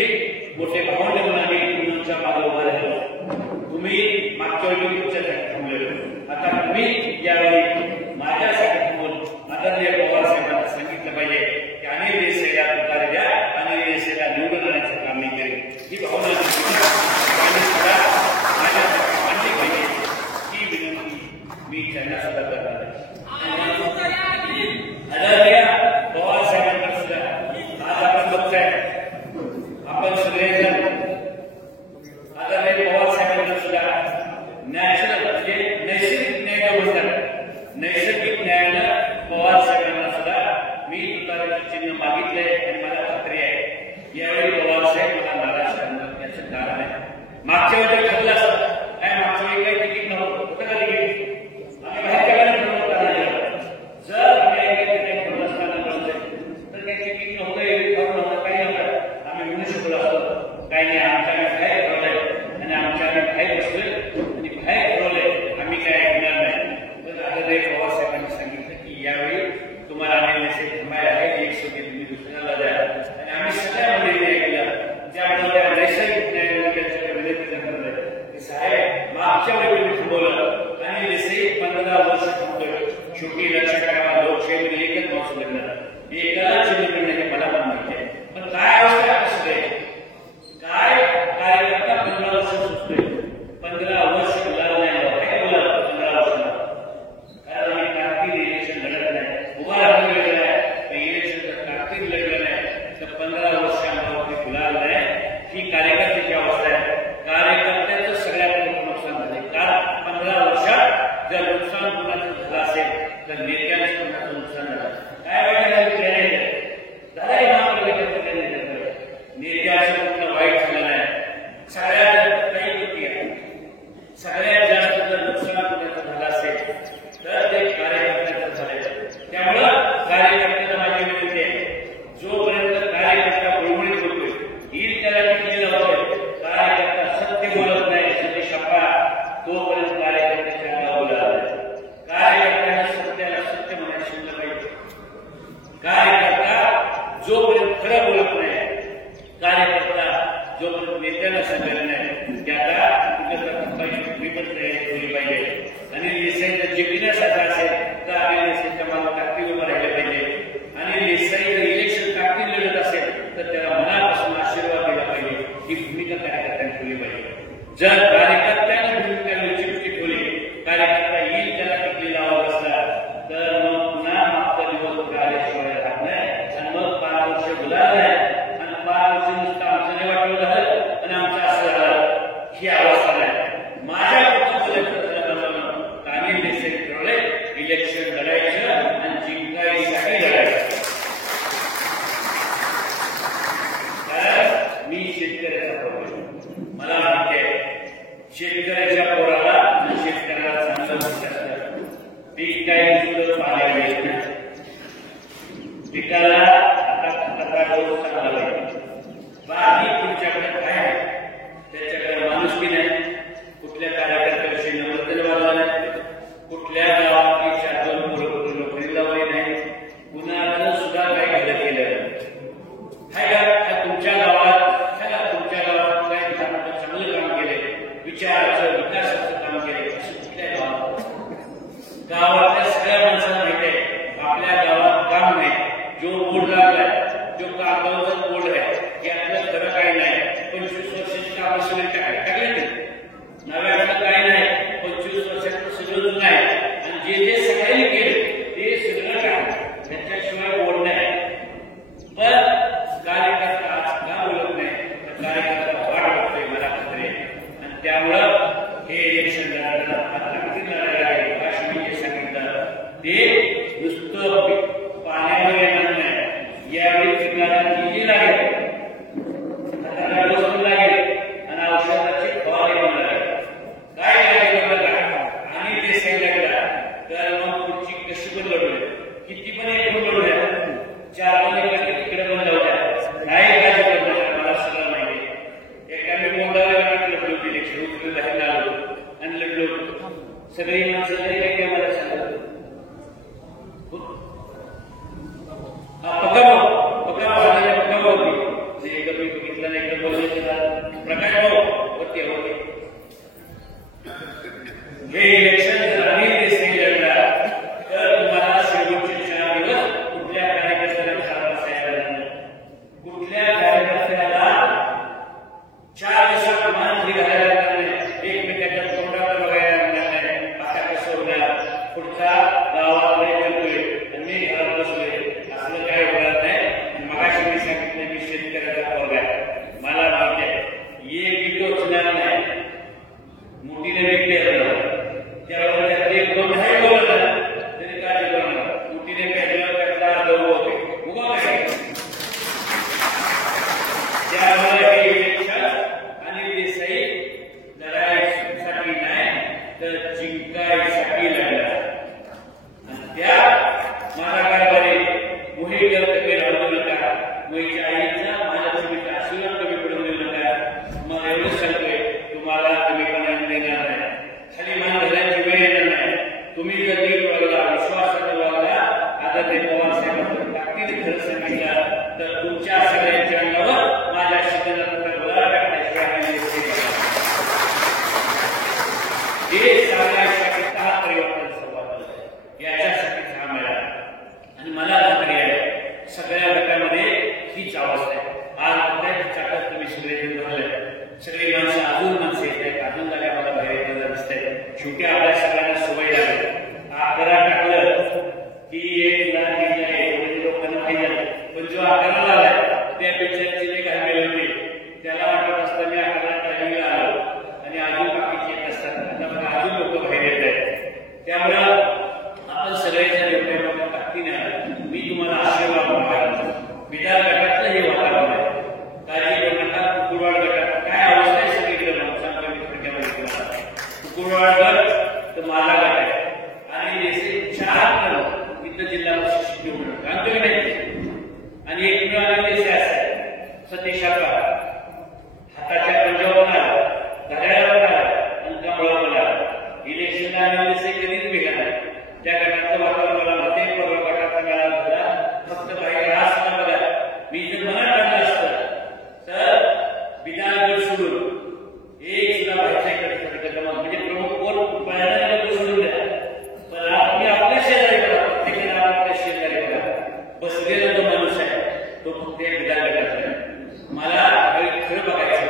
मोठे भावंड म्हणाले तुमच्या मागे उभा राहिलो, तुम्ही मागच्या वेळी तुमच्यासाठी थांबलेलो, आता तुम्ही यावेळी माझ्यासाठी थांबून आदरणीय पवार साहेबांना सांगितलं पाहिजे की अनिल देसाईला तुतारी द्या, अनिल देसाईला निवडून आणण्याचं काम मी करेन. ही भावना माझ्यासाठी मांडली पाहिजे, ही विनंती मी त्यांना सुद्धा करणार आहे. आदरणीय पवार साहेबांकडे सुद्धा आज आपण बघताय, आपण सगळेजण आदरणीय पवार साहेबांना सुद्धा नॅचरल म्हणजे नैसर्गिक न्याय म्हणतात, नैसर्गिक न्यायानं पवार साहेबांना सुद्धा मी तुतारीचं चिन्ह मागितलंय आणि मला खात्री आहे यावेळी पवार साहेब मला नाराज करणार याचं कारण आहे. मागच्या वेळी ठरलं असतं काय, मागच्या वेळी काही तिकीट नव्हतं, कुठं का तिकीट आम्ही बाहेर काढायला ठरवलं करायला. जर आम्ही काही ठरलं असताना तर काही तिकीट नव्हतं, काही नव्हतं, आम्ही म्हणू शकलो असतो काही नाही, आमच्या बाहेर ठरवलंय आणि आमच्या बाहेर बसलोय आणि बाहेर ठरवलंय, आम्ही काय ऐकणार नाही. पण आदरणीय पवार साहेबांनी सांगितलं की यावेळी तुम्हाला आम्ही मेसेज थांबायला आहे, एक सुटी तुम्ही दुसऱ्याला द्या. आणि आम्ही सगळ्या मंडळीने ऐकलं, ज्यामुळे नैसर्गिक न्यायमूर्त्यांच्या विनंती करतात की साहेब मागच्या वेळी तुम्ही थांबवलं आणि देसाई 15 वर्ष थांबतोय. शेवटी लक्षात ठेवा, लोकशाहीमध्ये एकच माणूस लग्न एकाला चिन्ह हे मला पण माहिती आहे. पण काय अवस्था असू दे, काय कार्यकर्ता 15 वर्ष सुचतोय, 15 वर्ष गुलाल नाही होत आहे. गुलाल 15 वर्षाला कारण आम्ही कारकीर्द इलेक्शन लढत नाही, उभा राहून गेलेला आहे. इलेक्शन जर कारकीर्द लढलं नाही तर 15 वर्षांवरती गुलाल नाही. ही कार्यकर्त्याची अवस्था आहे. कार्यकर्त्याचं सगळ्यात मोठं नुकसान झाले. कारण 15 वर्षात जर नुकसान कुणाचं झालं असेल तर नेत्याने कुणाचं नुकसान झालं. काय वाईट झालं नेत्याचं कुठलं वाईट झालं नाही. सगळ्यात काही गोष्टी आहे, सगळ्यात जास्त जर नुकसान कुणाचं झालं असेल तर ते कार्यकर्त्याचं झालं. त्यामुळं कार्यकर्त्याला माझी विनंती आहे, जोपर्यंत कार्यकर्ता गुळगुळीत होतोय, येईल त्याला टिकलेला होतोय, कार्यकर्ता सत्य बोलत नाही, सत्य शपा, तोपर्यंत कार्यकर्त्याच्या अंगावर कार्यकर्त्याला सत्याला सत्य म्हणायला शिकलं पाहिजे. कार्यकर्ता जोपर्यंत खरं बोलत नाही, कार्यकर्ता जोपर्यंत नेत्याला सांगायला नाही, त्याला मी पण तयारी केली पाहिजे. आणि देसाई जर जिंकण्यासाठी असेल तर आम्ही देसाईच्या मागे ताकदीने उभं राहिलं पाहिजे. आणि देसाई जर इलेक्शन ताकदीने लढत असेल तर त्याला मनापासून आशीर्वाद दिला पाहिजे. ही भूमिका कार्यकर्त्यांनी ठेवली पाहिजे. जर कार्यकर्त्याने भूमिका लवचिकची ठेवली, कार्यकर्ता येईल त्याला टिकलेला आवाज असला तर मग पुन्हा मागचा दिवस आल्याशिवाय राहत नाही. आणि मग 5 वर्ष गुलाल नाही आणि 5 वर्ष नुसतं आमचं नाही वाटलं झालं आणि आमचं असं झालं, ही अवस्था नाही. माझ्या अनिल देसाई ठरवले इलेक्शन लढायचं आणि जिंकायसाठी लढायचं. कारण मी शेतकऱ्याचा पोर, मला माहिती आहे शेतकऱ्याच्या पोराला आणि शेतकऱ्याला चांगलं असतं. पीक काही दुसरं पाहायला येत नाही. पिकाला आता खताचा डोस चांगला लागतो. बाकी तुमच्याकडे काय आहे, त्याच्याकडे माणुसकी नाही, कुठल्या कार्यकर्त्याविषयी नम्रतेने वागला नाही, कुठल्या गावातली 4-2 मुलं नोकरी लावली नाही, कुणाला सुद्धा काही घडत केलं नाही. तुमच्या गावात काय चांगलं काम केले, विचाराचं विकासाचं काम केले, असं कुठल्या गावातल्या सगळ्या माणसाला माहिती आहे आपल्या गावात काम नाही. जो बोर्ड लागलाय, जो कागदावरचा बोर्ड आहे, यातलं खरं काही नाही. 25 वर्षाची कामं सगळी टाकले नाही, नव्यानं काही नाही. 25 वर्षाचं सगळं नाही. आणि जे सगळ्यांनी केलं ते सगळं टाकलं, त्याच्याशिवाय बोर्ड नाही. पण कार्यकर्ता आज का बोलत नाही तर कार्यकर्ता वाट बघतोय, मला खात्री आहे. आणि त्यामुळं हे इलेक्शन लढायला आहे. काश्मीर जे सांगितलं ते नुसतं पाण्यावर येणार नाही. यावेळी पिकाला किती लागेल, खताला डोस लागेल आणि औषधाची फवारणी पण लागेल. काय लागेल बघा. आणि देसाई लागला तर मग पुढची कशी पण लढवली, किती पण एक लढवल्या, 4 तिकडे पण लावल्या, नाही काय लढवल्या, मला सगळं माहिती आहे. एका मी मोडाला लढलो होती इलेक्शन, उचलून बाहेर आलो आणि लढलो होतो. सगळी माणसं तरी काही मला सांगत होती. एकदम मी बघितलं नाही, एकदम बोलण्याचा प्रकाश भाऊ होते. हे इलेक्शन जर अनिल देसाई लढला तर तुम्हाला शेवटचे 4 दिवस कुठल्या कार्यकर्त्याला शाळा बसायला लागणार, कुठल्या कार्यकर्त्याला 4 दिवसात मान घालायला लागणार नाही, एकमेकांच्या तोंडावर बघायला लागणार नाही. आता कसं होणार, पुढचा गावात करतोय आणि मी घरात बसलोय, असलं काय होणार नाही. मगाशी मी सांगितलं मी शेतकऱ्याचा वर्ग आहे, मला माहिती आहे एक विकत होणार नाही. मोठीने विकले त्यावेळेला त्यातले 2 नाही बोलत तरी काय बोलणार, मोठीने पेटल्यावर त्यातला गौरव होते उभा काय. त्यामुळे हे इलेक्शन आणि देसाई लढाईसाठी नाही तर जिंकायसाठी लढला. त्या माझा कारभारी मोहित राहू नका, मोहितच्या आईचा माझ्या तुम्ही आशीर्वाद कमी पडून देऊ नका. मग एवढंच सांगतोय तुम्हाला कमी पणाने देणार नाही, खाली मान घालायची वेळ येणार नाही. तुम्ही जर नीट वागला, विश्वासाने वागला, आता ते पवार साहेबांचं ताकदीने खरं सांगितलं तर तुमच्या सगळ्यांच्या अंगावर माझ्या शिकवण्याचा गुलाब टाकण्याची आम्ही हे सगळ्यासाठी का परिवर्तन संवाद याच्यासाठी हा मिळाला आणि मला खात्री आहे सगळ्या गटामध्ये हीच अवस्था आहे. आज बघताय चाकत तुम्ही सगळे झाले सगळी माणसं अजून माणसं येत आहेत अजून जागा मला बाहेर येताना दिसत आहेत. शेवटी आपल्या सगळ्यांना सवय लागली आकरा टाकलं की एक लोकांना पाहिजे पण जो आकाराला आलाय त्या पिक्चरची जे घालमेल होती त्याला वाटत असतं मी आकारा टायमिंगला आलो आणि अजून बाकीचे येत असतात आता अजून लोक बाहेर येत आहेत. त्यामुळं आपण सगळ्याच्या निर्णयामध्ये ताकदीने मी तुम्हाला आशीर्वाद मागायला विधान गटातलं हे वातावरण आहे. काळजी करू नका. कुकुरवाड गटात काय अवस्था आहे सगळीकडे कुकुरवाड गट तर माझा गट आहे आणि देशे 4 इथं जिल्हा परिषद निवडून सांगतो की नाही आणि एक मिळालेले देश आहे सतीश हाताच्या पंजावर घड्याळावर आणि कमळावर इलेक्शनला आलेले देश कधीच भेटला नाही. त्या गटाचं वातावरण मला माहिती परवा गटाचा मेळावा झाला फक्त काही रास न बघा मी जर मनात टाकलं असतं तर विधानगड सोडून एक सुद्धा व्हायचा म्हणजे प्रमुख कोण पहिल्यांदा सोडून द्या पण आपण आपल्या शेजारी करा प्रत्येकाला आपल्या शेजारी करा बसलेला जो माणूस आहे तो फक्त एक विधानगडाचा आहे. मला खरं बघायचं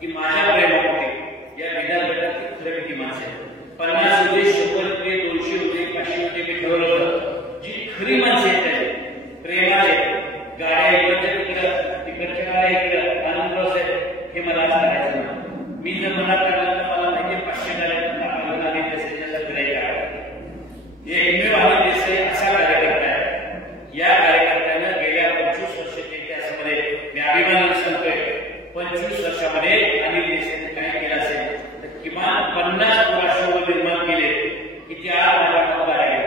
की माझ्या प्रेमापोटी या विधानगडाची खरं किती माणसं आहेत. 50 होते 100 होते 200 होते 500 होते मी ठरवलं होतं जी खरी माणसं येत प्रेमाचे गाड्या इकडच्या तिकडच्या गाड्या इकडे आनंदराव साहेब हे मला सांगायचं ना मी जर मनात टाकलं तर मला माहिती 500 गाड्या आनंद देसाईच्या करायच्या एकमेव आनंद देसाई असा कार्यकर्ता आहे. या कार्यकर्त्यानं गेल्या 25 वर्षाच्या इतिहासामध्ये मी अभिमानाने सांगतोय 25 वर्षामध्ये अनिल देसाईने काय केलं असेल तर किमान 50 पुराशोभ निर्माण केले की ते आज माझ्या गावात आहे.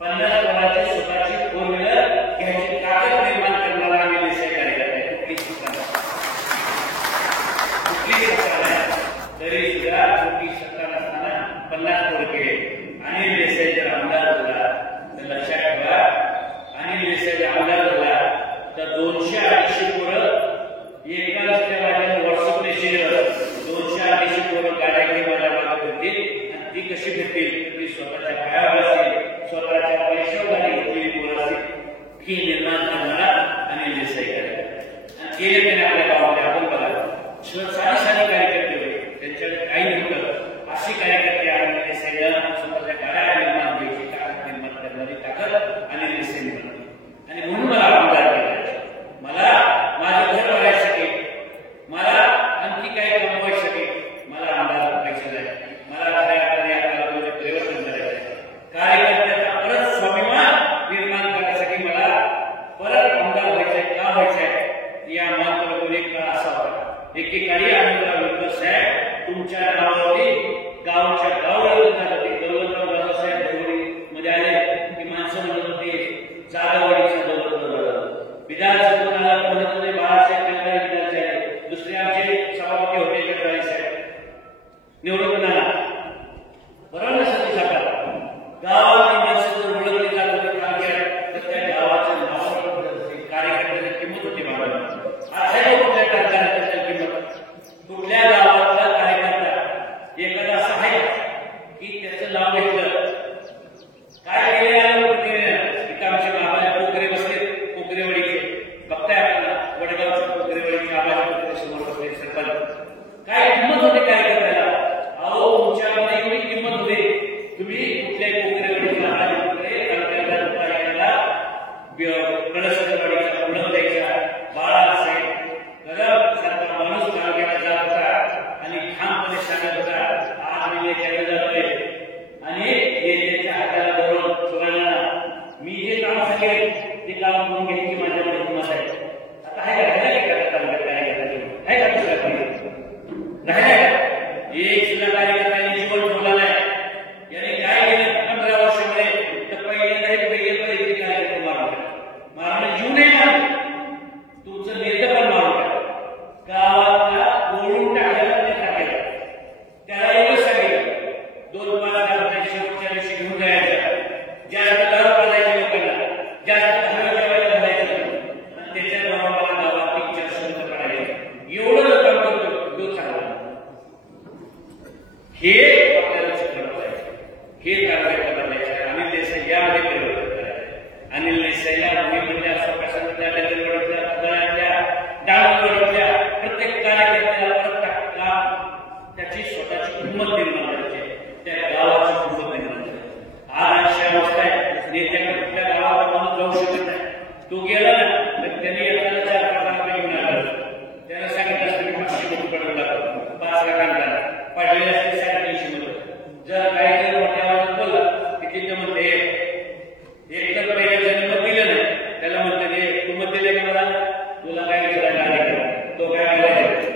50 पुराची स्वतःची 4 व्हीलर घ्यायची ताकद निर्माण करणारा अनिल देसाई कार्यकर्ता आहे. कुठली सरकार आहे तरी सुद्धा मोठी सरकार असताना 50 करोड केले. अनिल देसाई जर आमदार झाला तर लक्षात ठेवा अनिल देसाई जर आमदार झाला तर 200-250 पोरं एका रस्त्याला व्हॉट्सअप मेसेज 200-250 पोरं गाड्या घेऊन माझ्या मागे होतील आणि ती कशी भेटतील ती स्वतःच्या पायावर असतील स्वतःच्या पैशावर गाडी घेतलेली पोरं असतील ही निर्माण करणारा अनिल देसाई कार्यकर्ता आणि केले त्याने आपल्या गावामध्ये आपण बघा सारी कार्यकर्ते होते त्यांच्याकडे काही नव्हतं अशी कार्यकर्ते अनिल देसाईला स्वतःच्या गाड्या निर्माण द्यायची ताकद निर्माण करणारी ताकद अनिल देसाई आणि म्हणून मला आमदार केला. मला माझं घर भरायसाठी मला आणखी काय कमवायसाठी मला आमदार व्हायचं आहे. मला खऱ्या अर्थाने आपल्याला परिवर्तन करायचं कार्यकर्त्याचा परत स्वाभिमान निर्माण करण्यासाठी मला परत आमदार व्हायचंय का व्हायचंय या मात्र एक काळ असा होता एकेकाळी आनंदराव विठ्ठल साहेब तुमच्या गावावरती गावच्या गावावर जात होते दौलतराव बाबासाहेब मध्ये आले की माणसं म्हणत होती जागावाडीचा दौलतराव विधानसभेला म्हणत होते बाळासाहेब ठाकरे विधानसभा दुसरे आमचे सभापती होते जगदाळे साहेब निवडून आला बरोबर नसतं साकार गावातली माणसं जर ओळखली जात होती तर त्या गावाचं नाव कार्यकर्त्याची किंमत होती बाबा. आज कुठल्या कार्यकर्त्याची किंमत कुठल्या गावातला कार्यकर्ता एखादा असं आहे की त्याचं नाव घेतलं काय केले आमचे बाबा पोखरे बसले पोखरेवाडीचे बघताय आपल्याला वडगावच्या पोखरेवाडीचे आबाच्या पोखरे समोर बसले सरपंच काय किंमत होते कार्यकर्त्याला. अहो तुमच्यामध्ये एवढी किंमत होते तुम्ही कुठल्याही पोखरेवाडीच्या आबाच्या पोखरे तालुक्याला कळसवाडीच्या पुढं द्यायच्या बाळासाहेब सारखा माणूस तालुक्याला जात होता आणि ठामपणे सांगत होता आज मी त्याकडे जातोय आणि त्याच्या हाताला धरून सोडायला मी जे काम सांगेल ते काम करून घ्यायची माझ्यामध्ये हिंमत आहे. आता आहे का राहिला का तालुक्यात आहे का राहिला एक सुद्धा कार्यकर्त्यांनी जीवन ठेवला नाही. याने काय केलं 15 वर्षामध्ये तर पहिल्यांदा कार्यक्रम मारून जीव नाही मारले तुमचं नेतं पण मारून गावाला ओळून टाकलेला टाकेल त्याला एवढं सांगितलं 2-5 शेवटच्या दिवशी घेऊन जायचं ज्या दारू करायच्या लोकांना जास्त घालवायला घालायचं आणि त्याच्या नावाला गावात पिक्चर सुरू करायचे. एवढं काम करतो तो चांगला. हे आपल्याला शिकवलं पाहिजे. हे कार्यक्रम करायचे. अनिल देसाई यामध्ये परिवर्तन करायचे. अनिल देसाईला मी म्हणजे स्वतःच्या डगरवडच्या फुलांच्या डाळवडच्या प्रत्येक कार्यक्रमाला त्याची स्वतःची किंमत निर्माण करायची. त्या गावाची किंमत निर्माण करायची. आज अशा अवस्था आहे नेत्याकडे कुठल्या गावाला माणूस जाऊ शकत नाही. तो गेला ना तर त्यांनी एखादा 4-5 रुपये घेऊन आला. त्याला सांगितलं असतं की 500 रुपये पडून लागतो 5 लाखांना पडलेले असते 350 मध्ये. जर काही जर मोठ्या आवाजात बोलला की तिथे म्हणते एक तर पहिल्या जन्म दिलं नाही त्याला म्हणते तू मत दिले का मला तुला काय विचारायला आले तो काय बोलायचा.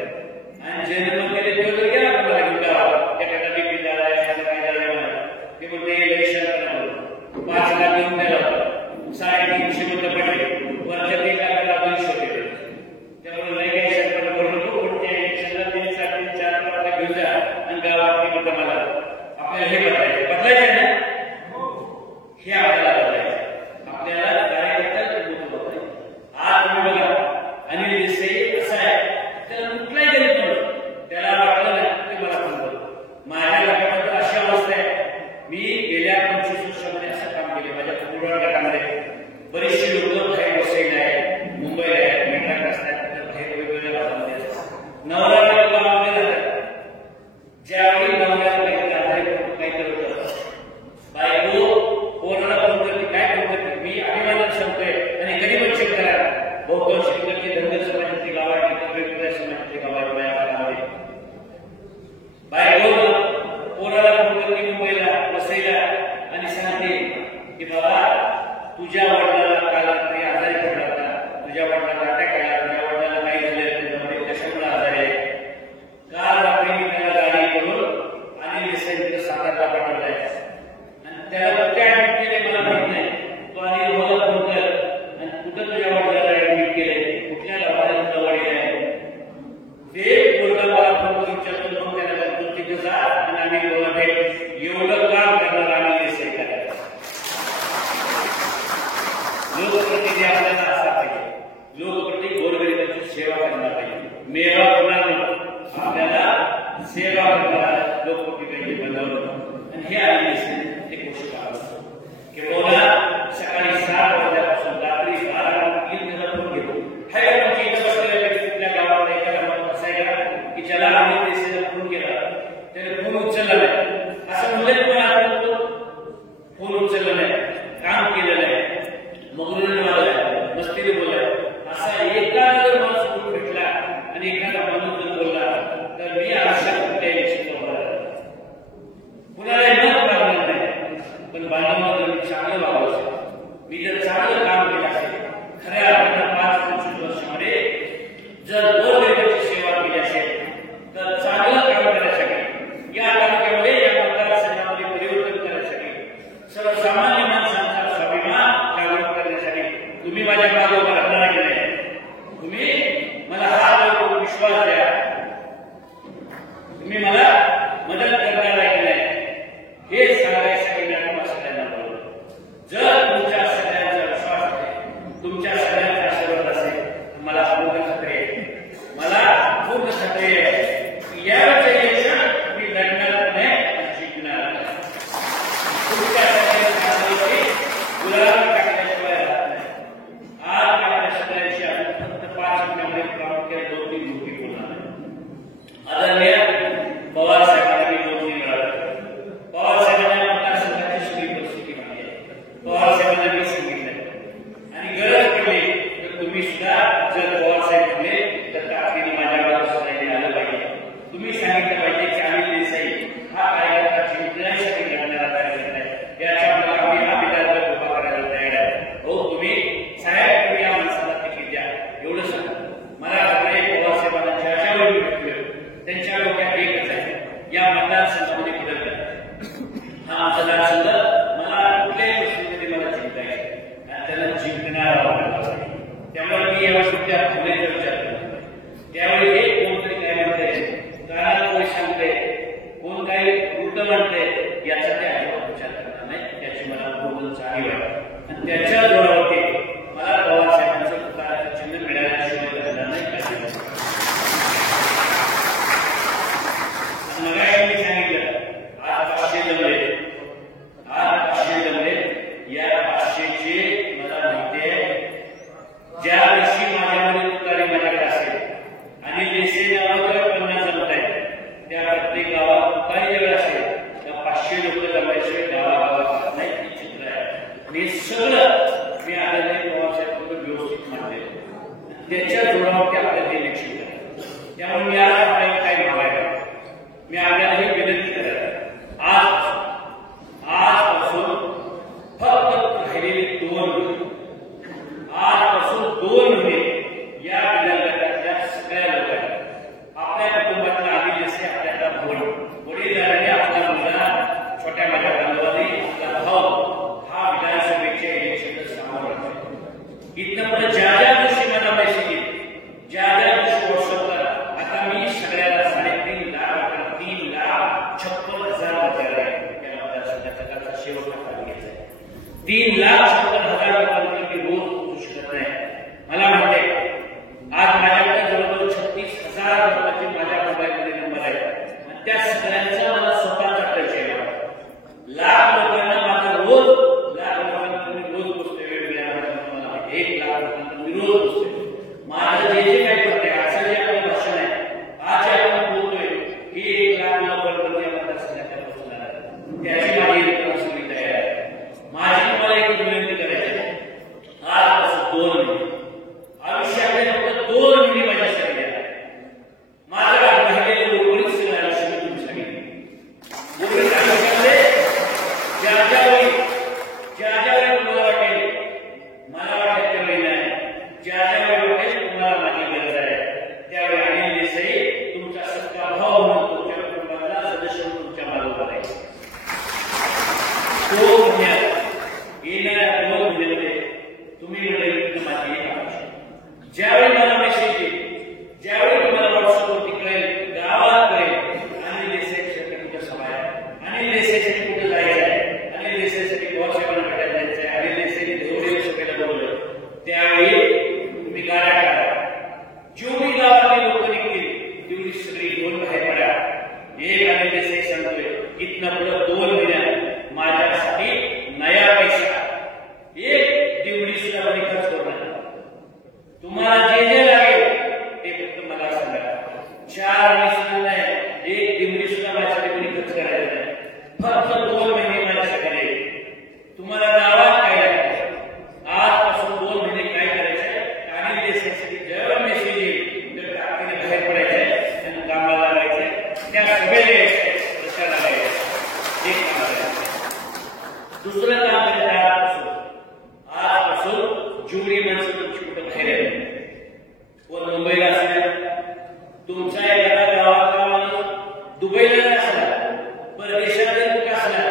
आणि जन्म दिले तो जर गेला मला घेऊन गावात एखादा डीपी झाला काय झालं ते म्हणते इलेक्शन करा 5 लाख घेऊन द्यायला 350 मध्ये पडले वरच्या 3 लाखाला 200 होते. त्यामुळे नाही काही सरकार बोलतो पुढच्या इलेक्शनला 3-4 लाख घेऊन जा आणि गावात ती मला आपल्याला हे बदलायचं ना. हे आपल्याला बदलायचं. आपल्याला कार्यकर्त्याला महत्व बदलायचं. आज तुम्ही बघा अनिल देसाई असं आहे त्याला कुठलाही जरी म्हणून त्याला वाटलं ना ते मला सांगतो. माझ्या गटामध्ये अशी अवस्था आहे मी गेल्या 25 वर्षामध्ये असं काम केले. माझ्या पूर्ण गटामध्ये बरेचसे लोक बाहेर वसईला आहे मुंबईला आहे मेट्रात असतात बाहेर वेगवेगळ्या भागामध्ये असतात. नवरा गावामध्ये राहतात. ज्यावेळी नवऱ्याला काही करत बायको कोणाला फोन करते काय फोन करते मी अभिमानात सांगतोय आणि गरीब चेक करा बहुतांश ठिकाणी धनगर समाजाचे गाव आहे वेगवेगळ्या समाजाचे गाव आहे गावामध्ये. बायको कोणाला फोन करते मुंबईला वसईला आणि सांगते की बाबा तुझ्या वडिलाला काल रात्री आजारी पडला होता तुझ्या वडिलाला अटॅक आला तुझ्या वडिलाला काही झालं त्याच्यामध्ये कशामुळे आजारी आहे. काल रात्री मी त्याला गाडी करून आणि देसाईकडे सातारला पाठवलाय आणि त्याला कुठे ऍडमिट केले मला माहित नाही. तो आणि मला फोन कर आणि कुठं तुझ्या वडिलाला ऍडमिट केले कुठल्या गावाला वडील आहे ते पोरगा मला फोन करून विचारतो मग त्याला तो तिथे जा आणि आम्ही बोला भेट. एवढं काम करणार आम्ही देसाई करायचं. लोकप्रतिनिधी आपल्याला असा पाहिजे. लोकप्रतिनिधी गोरगरिबांची सेवा करणार पाहिजे. मेवा करणार नाही आपल्याला सेवा करणारा लोकप्रतिनिधी बनवणं आणि हे आम्ही ते गोष्ट पाहतो की बोला सकाळी 7 वाजल्यापासून रात्री 12 त्याला फोन घेतो. हाय आमच्या इथं बसलेल्या व्यक्तीतल्या गावात एका गावात असायला की ज्याला आम्ही देशाला फोन केला त्याने फोन उचलला नाही. असं म्हणलं की मला फोन उचलला नाही काम केलं नाही मगरूने बोललाय मस्तीने बोललाय. असा एखादा जर माणूस फोन भेटला आणि एखादा माणूस जर बोलला तर मी अशा कुठल्याही शिकवणार कुणाला मत मागणार नाही. पण बांधवांना मी चांगलं वागायचं. मी जर चांगलं काम केलं असेल खऱ्या अर्थानं 5-25 वर्षामध्ये जर गोरगरिबाची सेवा केली असेल तर चांगलं काम करण्यासाठी या तालुक्यामध्ये या मतदारसंघामध्ये परिवर्तन करण्यासाठी सर्वसामान्य माणसांचा स्वाभिमान जागृत करण्यासाठी तुम्ही माझ्या मागे उभा राहणार की नाही. तुम्ही मला हा विश्वास द्या तुम्ही मला मदत करणार आहे की नाही हे सांगायसाठी मॅडम सगळ्यांना बोलतो. जर तुमच्या सगळ्यांचा विश्वास असेल तुमच्या सगळ्यांचा आशीर्वाद असेल मला पूर्ण खात्री आहे पूर्ण खात्री आहे की यावेळेचे इलेक्शन मी लढणार नाही जिंकणार. तुमच्या सगळ्यांची गुलाम टाकल्याशिवाय राहत नाही. आज आपल्या सगळ्यांशी आपण फक्त 5 मिनिटांमध्ये प्रामुख्याने 2-3 गोष्टी बोलणार आहे. आदरणीय पवार साहेबांनी 2-3 वेळा पवार साहेबांना मतदारसंघाची सगळी परिस्थिती माहिती आहे. पवार साहेबांना मी सांगितलं आणि गरज पडली त्याच्या जोरावरती आपल्याला इलेक्शन करायचं. त्यामुळे मी आज आपल्याला काही मागायला, मी आपल्याला ही विनंती करायला, आजपासून फक्त राहिलेले 2 महिने, आजपासून 2 महिने या विद्यालयातल्या सगळ्या लोकांना आपल्या कुटुंबातल्या आधी जसे आपल्याला वडीलधाऱ्याने आपला मुलगा, छोट्या मोठ्या बांधवांनी आपला भाऊ हा विधानसभेच्या इलेक्शनला सामोरं जातो. इथनं पुढे ज्या ज्या दिवशी मला मेसेज येईल, ज्या ज्या दिवशी व्हॉट्सअपला, आता मी सगळ्याला 3.5 लाख 3,56,000 रुपये शेवटचा काल घ्यायचा आहे. 3,56,000 रुपये मी रोज पोहोचू शकत नाही. मला म्हणते आज माझ्याकडे जवळजवळ 36,000 रुपयाचे माझ्या मोबाईलमध्ये नंबर आहेत. त्या सगळ्यांचा मला स्वतःचा टच आहे. लाख लोकांना माझा रोज, लाख लोकांना मी रोज पोचतोय. वेगवेगळ्या मला 1 लाख लोकांना मी रोज पोचतोय. माझं जे जे काही करते, असं जे आपलं भाषण आहे, आज जे आपण बोलतोय, ही 1 लाख लोकांपर्यंत मला सगळ्यांना पोहोचणार आहे. त्याची माझी रिस्पॉन्सिबिलिटी तयार आहे. माझी तुम्हाला एक विनंती करायची आहे, आजपासून 2 महिने आयुष्यामध्ये फक्त 2 महिने माझ्यासाठी द्या. माझं राहिलेले उर्वरित सगळं आयुष्य मी तुमच्यासाठी उर्वरित आयुष्यामध्ये ज्या ज्यावेळी तुम्हाला वाटेल, मला वाटेल त्यावेळी नाही, ज्या ज्यावेळी वाटेल तुम्हाला माझी गरज आहे, त्यावेळी अनिल देसाई तुमचा सख्खा भाऊ म्हणून तुमच्या कुटुंबातला सदस्य म्हणून तुमच्या मागोवा राहील. 2 महिन्यात, येणाऱ्या 2 महिन्यामध्ये तुम्ही म्हणजे माझी एक अपेक्षा. ज्यावेळी मला मेसेज येईल, ज्यावेळी तुम्हाला व्हॉट्सअपवरती कळेल, गावात कळेल, अनिल देसाईसाठी कुठं सभा आहे, अनिल देसाईसाठी कुठं जायचं आहे, अनिल देसाईसाठी पवारसाहेबांना भेटायला जायचं आहे, अनिल देसाईने देवदेव सभेला बोलवलं, त्यावेळी तुम्ही गाड्या काढा. जेवढी गावातली लोक निघतील तेवढी सगळी घेऊन बाहेर पडा. एक अनिल देसाई सांगतोय, इथनं पुढे 2 महिन्यात माझ्यासाठी नया पैसा एक दिवडी सुद्धा कोणी खर्च करू नका. तुम्हाला जे जे लागेल ते फक्त मला सांगा. 4 महिने नाही, एक दिवडी सुद्धा माझ्यासाठी कोणी खर्च करायचं नाही. फक्त 2 महिने माझ्यासाठी. तुम्हाला गावात काय लागतं, आजपासून 2 महिने काय करायचंय, अनिल देसाईसाठी जेव्हा मेसेज येईल तर ताकदीने बाहेर पडायचंय, त्यांना कामाला लागायचंय, त्या सभेला यायचंय, रस्त्याला लागायचं. एक काम करायचं. दुसरं काम करायचं, आजपासून जेवढी माणसं तुमची कुठं बाहेर आहेत, कोण मुंबईला असल्या, तुमचा एखादा गावातला माणूस दुबईला असला, परदेशात कुठं असला,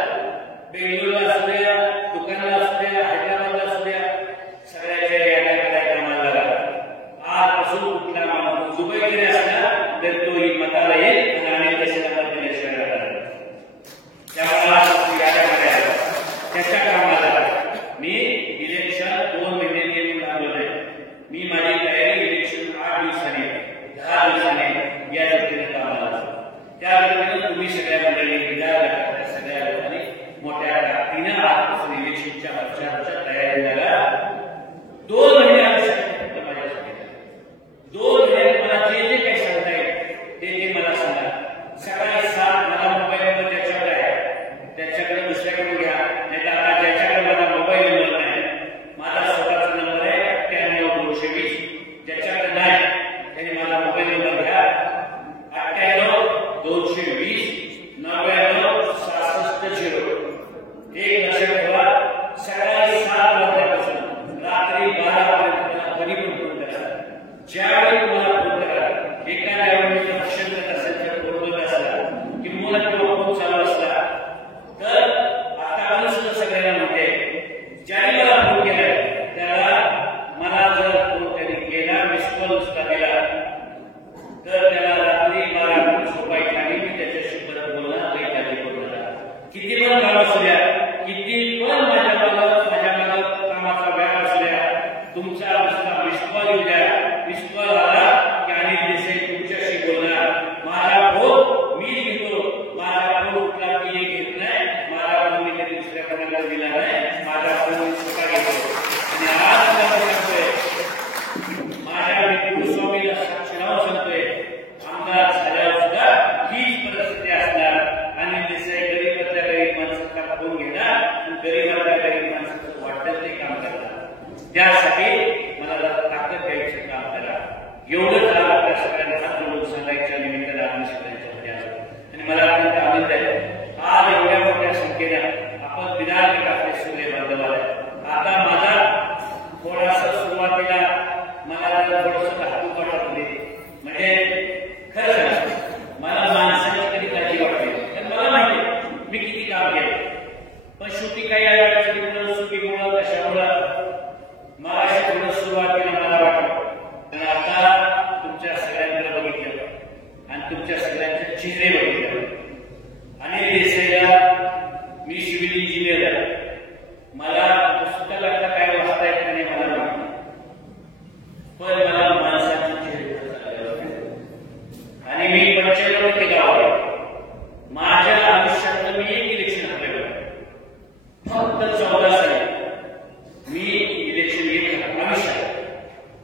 बेंगळूरला असू द्या, दुकानला असू द्या, हैदराबादला असू द्या, सगळ्याच्या याद्या करायला कामाला लागा. आजपासून कुठला माणूस दुबईकडे असला तर तो मताला येईल आणि अनेक देशाला मत दिल्याशिवाय राहणार. त्यामुळे आजपासून याद्या करायला, त्याच्या कामाला मी इलेक्शन 2 महिने येऊन लागलो नाही. मी माझी तयारी इलेक्शन 8 दिवसांनी 10 दिवसांनी या दृष्टीने कामाला. त्या दृष्टीने तुम्ही सगळ्या मंडळी, विधानसभेच्या सगळ्या लोकांनी मोठ्या ताकदीनं आजपासून इलेक्शनच्या प्रचाराच्या तयारी झाला. 2 महिने आयुष्यात माझ्यासाठी, 2 महिन्यात मला जे जे काही सांगता येईल ते मला सांगा. सकाळी 7 मला मोबाईल नंबर ज्याच्याकडे आहे त्याच्याकडे दुसऱ्याकडून घ्या, नाही तर आता ज्याच्याकडे माझा मोबाईल नंबर नाही, माझा स्वतःचा नंबर आहे 98-220, ज्याच्याकडे नाही त्याने माझा मोबाईल नंबर घ्या 98-220-99-66-0. एक लक्षात ठेवा, सकाळी 7 वाजल्यापासून रात्री 12 वाजेपर्यंत कधी पण फोन करा. ज्यावेळी तुम्हाला फोन करा, एखाद्या वेळी भाषण करत असेल, बोलत असला किंवा किंवा फोन चालू असला तर आता अनुसर सगळ्यांना म्हणते, ज्याने मला फोन केला त्याला, मला जर फोन त्यांनी केला, मिस कॉल नुसता दिला तर त्याला रात्री 12 झोपायची आणि मी त्याच्याशी परत बोलणार नाही. त्याने बोलणार किती पण काम असू द्या, किती पण माझ्या कामाचा व्याप असू द्या, तुमचा नुसता मिस कॉल येऊ द्या. मिस कॉल आला की अनिल देसाई तुमच्याशी बोलणार. माझा फोन मी घेतो, माझा फोन कुठला मी घेत नाही, माझा फोन मी कधी दुसऱ्या कोणाला दिला नाही, माझा फोन मी स्वतः घेतो. आणि आज सांगतोय, माझ्या मी स्वामीला साक्षी राहून सांगतोय, आमदार झाल्यावर सुद्धा हीच परिस्थिती असणार. अनिल देसाई गरीबातल्या गरीब माणसाचा फोन घेणार आणि गरीबातल्या गरीब माणसाचं वाटेल ते काम करणार. त्यासाठी मला ताकद द्यायचं काम करा. सुरुवातीला मला थोडंसं धाकधूक वाटत होते. म्हणजे खरं मला माणसाची कधी काळजी वाटते, कारण मला माहिती मी किती काम केलं. पण शेवटी काही अडचणीमुळं चुकीमुळं कशामुळं मला अशी थोडं सुरुवातीला मला वाटलं. पण आता तुमच्या सगळ्यांकडे बघितलं आणि तुमच्या सगळ्यांचे चेहरे बघितले. अनिल देसाईला मी सिव्हिल इंजिनियर आहे, मला पुस्तकातलं काय वाचता येत नाही मला माहिती, पण मला माणसाचे चेहरे आणि मी 95 गाव आहे. माझ्या आयुष्यातलं मी एक इलेक्शन हरलेलं फक्त 14 साली मी इलेक्शन एक आयुष्यात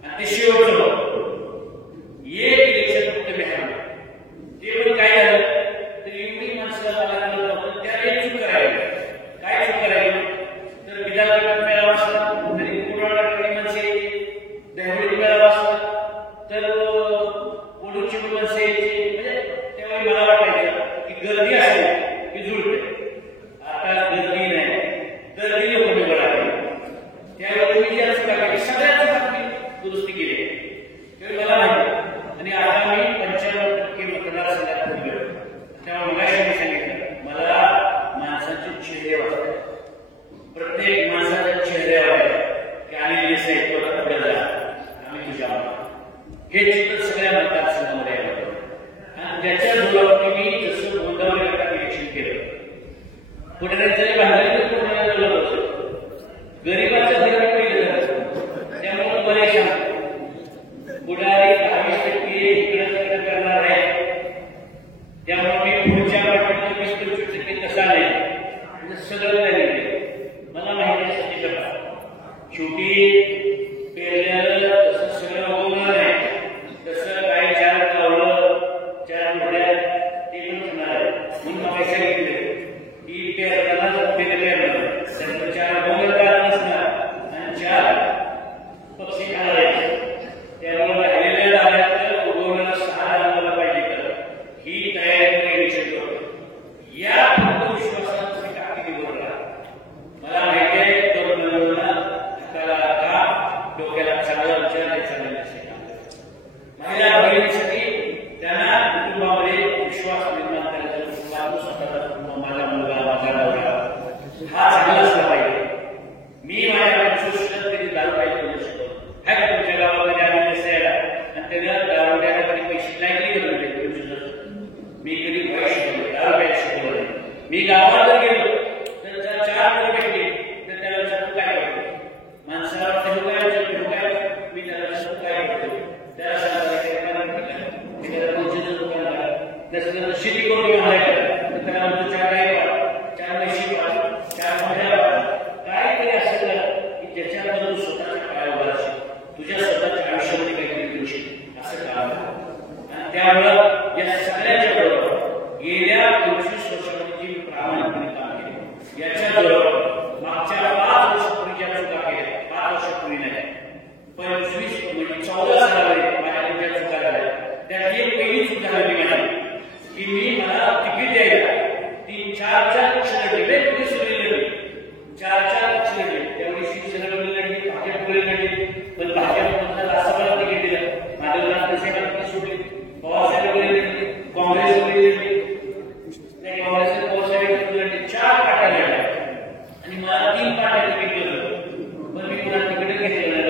आणि ते शेवटचं होतं. एक इलेक्शन फक्त मी हरलो. ते पण काय झालं तर एवढी माणसं मला होतं त्याला चूक करायला. काय चूक करायला तर विधानसभेत मेळावा असला तरी कोणाला माणसे दहवीत मेळावा असला तर कोणूची माणसे यायची. म्हणजे त्यावेळी मला वाटायचं की गर्दी असेल की जुळते. आता गर्दी नाही, गर्दी लोक निवडावी. त्यावेळी मी ज्या चुका केली सगळ्या चुका दुरुस्ती केली त्यावेळी मला माहिती. आणि आता मी 95% मतदारसंघात गेलो. त्यामुळे मगाशी मी सांगितलं मला माणसाचे चेहरे वाटतात. प्रत्येक माणसाच्या चेहऱ्यावर की अनिल देसाई पुढे जा, आम्ही तुझ्या हे चित्र सगळ्या मतदारसंघामध्ये आहे. आणि त्याच्या जोरावरती मी जसं गोंदावली गटात इलेक्शन केलं. पुढाऱ्यांच्या भांडणात पुढाऱ्याला जोर होतं. गरिबाच्या घरात पहिलं झालं. त्यामुळे परेशान पुढारी 20% इकडे तिकडे करणार आहे. त्यामुळे मी पुढच्या पाठीमध्ये 20-25% कसा नाही सगळं नाही. मला माहिती आहे सती टप्पा शेवटी पेरल्याला तसं सगळं होणार नाही. तसं काय 4 कावलं 4 घोड्या ते पण होणार आहे. म्हणून पैसा घेतले की पेरताना पेरलं तर 4 बोंगल नसणार आणि 4 पक्षी खाणार. त्यामुळे राहिलेल्या जाग्यात उगवणारा 6 आम्हाला पाहिजे. तर ही तयारी या विश्वासात तुम्ही टाकी निवडला. मला माहिती आहे तरुणांना का डोक्याला चांगला विचार द्यायचा नाही. महिला बहिणीसाठी त्यांना कुटुंबामध्ये विश्वास निर्माण करायचा. माझा मुलगा माझा नवरा हा चांगला असला पाहिजे. मी माझ्या 25 कधी दारू पाहिजे करू शकतो. हा तुमच्या गावामध्ये आम्ही नसायला आणि त्याला दारू द्यायला कधी पैसे नाही दिले. मी कधी दारू प्यायला शिकवलं. मी गावात जर गेलो तर 4 मुलं भेटली तर त्याला विचारतो काय करतो. माणसाला काय मी त्याला विचारतो काय करतो. त्याला सांगायचं शेती करून तर त्याला म्हणतो 4 गाय 4 म्हशी 4 भाज्या काय तरी असं की ज्याच्याबद्दल स्वतःच्या पाया उभा असेल, तुझ्या स्वतःच्या आयुष्यामध्ये काहीतरी करू शकतो असं काम. आणि त्यामुळं या सगळ्याच्या बरोबर गेल्या 25 वर्षामध्ये जी प्रामाणिकपणे काम केले याच्या बरोबर मागच्या 5 वर्षापूर्वी ज्या चुका केल्या 5 वर्षापूर्वी नाही 25 म्हणजे 14 सालामध्ये माझ्या ज्या चुका झाल्या त्यातली एक पहिली चूक झाली माझी की मी मला तिकीट द्यायला 3-4 पक्ष लढले. पोलीस लढली 4 पक्ष लढले. त्यावेळी शिवसेना लढली, भाजप लढली. पण भाजपमधलं असं तिकीट दिलं. माधवराव तसे सोडले. पवारसाहेब लढली, काँग्रेस लढली. काँग्रेसने पवारसाहेब लढली. 4 पाट्या लढल्या आणि मला 3 पाट्या तिकीट दिलं. पण मी पुन्हा तिकीट घेतलं नाही.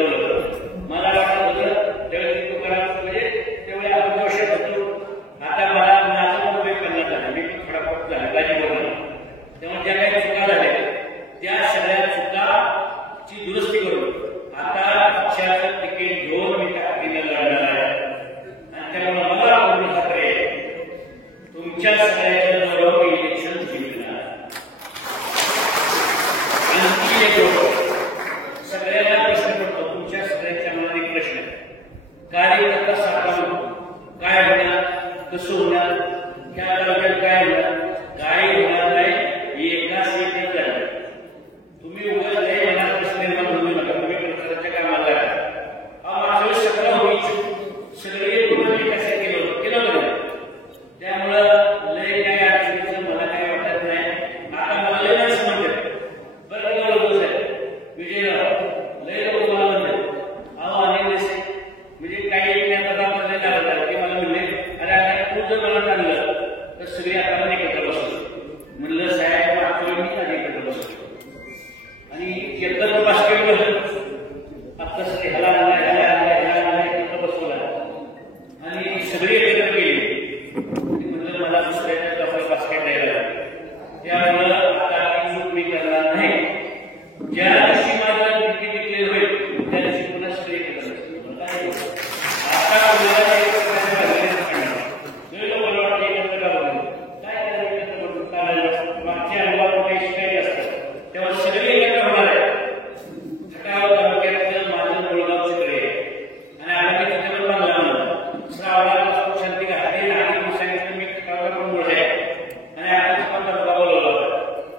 मला वाटत होतं त्यावेळी म्हणजे तेवढे आपण जोशात होतो. आता मला माझा मुंबई करण्यात झाला. मी पण फटाफट झाला गाजी बोलला. तेव्हा ज्या काही चुका झाल्या त्या सगळ्या चुकाची दुरुस्ती करून आता पक्षाचं तिकीट घेऊन मी ताकदीने लढणार आहे. आणि त्यामुळे मला पूर्ण खात्री आहे तुमच्या सगळ्याच्या जवळ इलेक्शन जिंकणार. आणखी एक गोष्ट सगळ्यांना प्रश्न पडतो. तुमच्या सगळ्यांच्या मनात एक प्रश्न कार्यकर्ता साठवून काय होणार, कसं होणार, त्या तालुक्यात काय होणार. काय होणार नाही एका सीटच झालं. तुम्ही उगाच नाही मनात प्रश्न निर्माण होऊ नका. तुम्ही प्रचाराच्या कामाला मागच्या वेळेस 17 होईल सगळे तुम्ही कसं केलं बरं. त्यामुळं लय काय अडचणीचं मला काय वाटत नाही. आता मला लय नाही समजत बरं. लोक साहेब विजयराव लय लोक मला म्हणतात तसं ते ह्याला बसवला आणि सगळी एकत्र गेली. म्हणजे मला दुसऱ्याच्या डबल बास्केट द्यायला त्यामुळं आता चूक मी करणार नाही. ज्या दिवशी माझं तिकीट डिक्लेअर होईल त्या दिवशी पुन्हा सगळी एकत्र आता मागच्या अनुभवात काही शिकायचे असतात तेव्हा सगळे एकत्र होणार आहे. खटाव तालुक्यात माझं मुळगावचं कडे आणि आता मी तिथे पण बांधला श्रावणात शांती घातली आणि सांगितलं मी खटावला पण मुळे आहे आणि आता पण तालुका बोलवलं.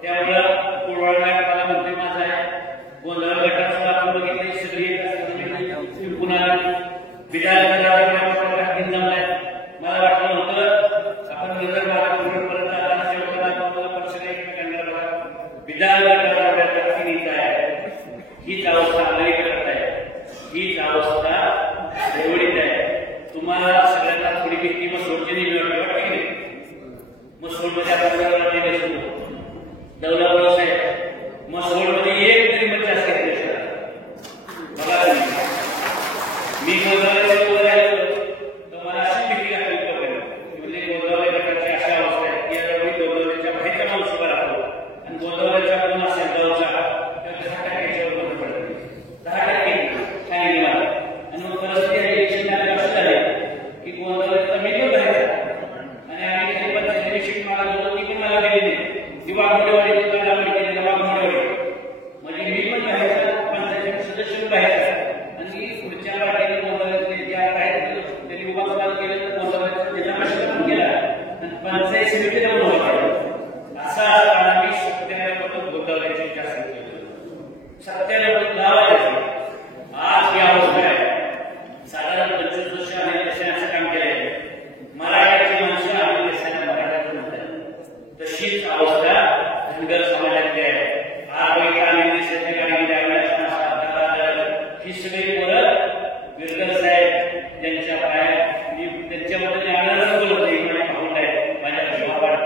त्यामुळं कुळवळला मला म्हणते माझा आहे गोंधळ गटाचं आपण बघितली सगळी पुन्हा विजय जमलाय. मला वाटलं होतं आपण विदर्भात हीच अवस्था अमेरिकेत आहे. हीच अवस्था एवढीच आहे. तुम्हाला सगळ्यांना थोडी भीती मसोडची निवड वाटते. मसोडमध्ये आपण दौलाबाई साहेब मसोडमध्ये एक तरी मच्छी असते मला मी गोदावरी तर मला अशी भीती लागली म्हणजे गोदावरी गटाची अशा अवस्था आहे की यावेळी गोदावरीच्या बाहेरच्या माणसाला राहतो आणि गोदावरीच्या कोण असेल गावचा 10% सांगितले मला. आणि मग परिस्थिती इलेक्शन लक्षात आले की गोंधळाचा मी पण राहायचा आणि आम्ही त्याची पद्धतीने शिक्षण मला होतं ती पण मला दिली नाही. ती वाघमोडेवाडी वाघमोडेवाडी म्हणजे मी पण राहायचं पंचायत सदस्य राहायचा आणि पुढच्या वाटेने गोंधळाचे ज्या आहेत त्यांनी उभा सवाल केलं तर गोंधळाचा जिल्हा परिषद पण केला आणि पंचायत समितीला बोलवलं. असा असताना मी सत्याग्रह गोंधळाचे शासन केलं. सत्याग्रह गावात आज या अवस्था आहे. साधारण 25 वर्ष आम्ही देशाचं काम केलंय. मराठ्याची माणसं आम्ही देशाला मराठ्याचं म्हणतात. तशीच अवस्था धनगर समाजाची आहे. आज आम्ही देशाच्या गाडीमध्ये ही सगळी पोरं गिरधर साहेब ज्यांच्या पायात त्यांच्यामध्ये आनंद बोलत नाही भाऊंड आहे माझ्या शोभा वाढत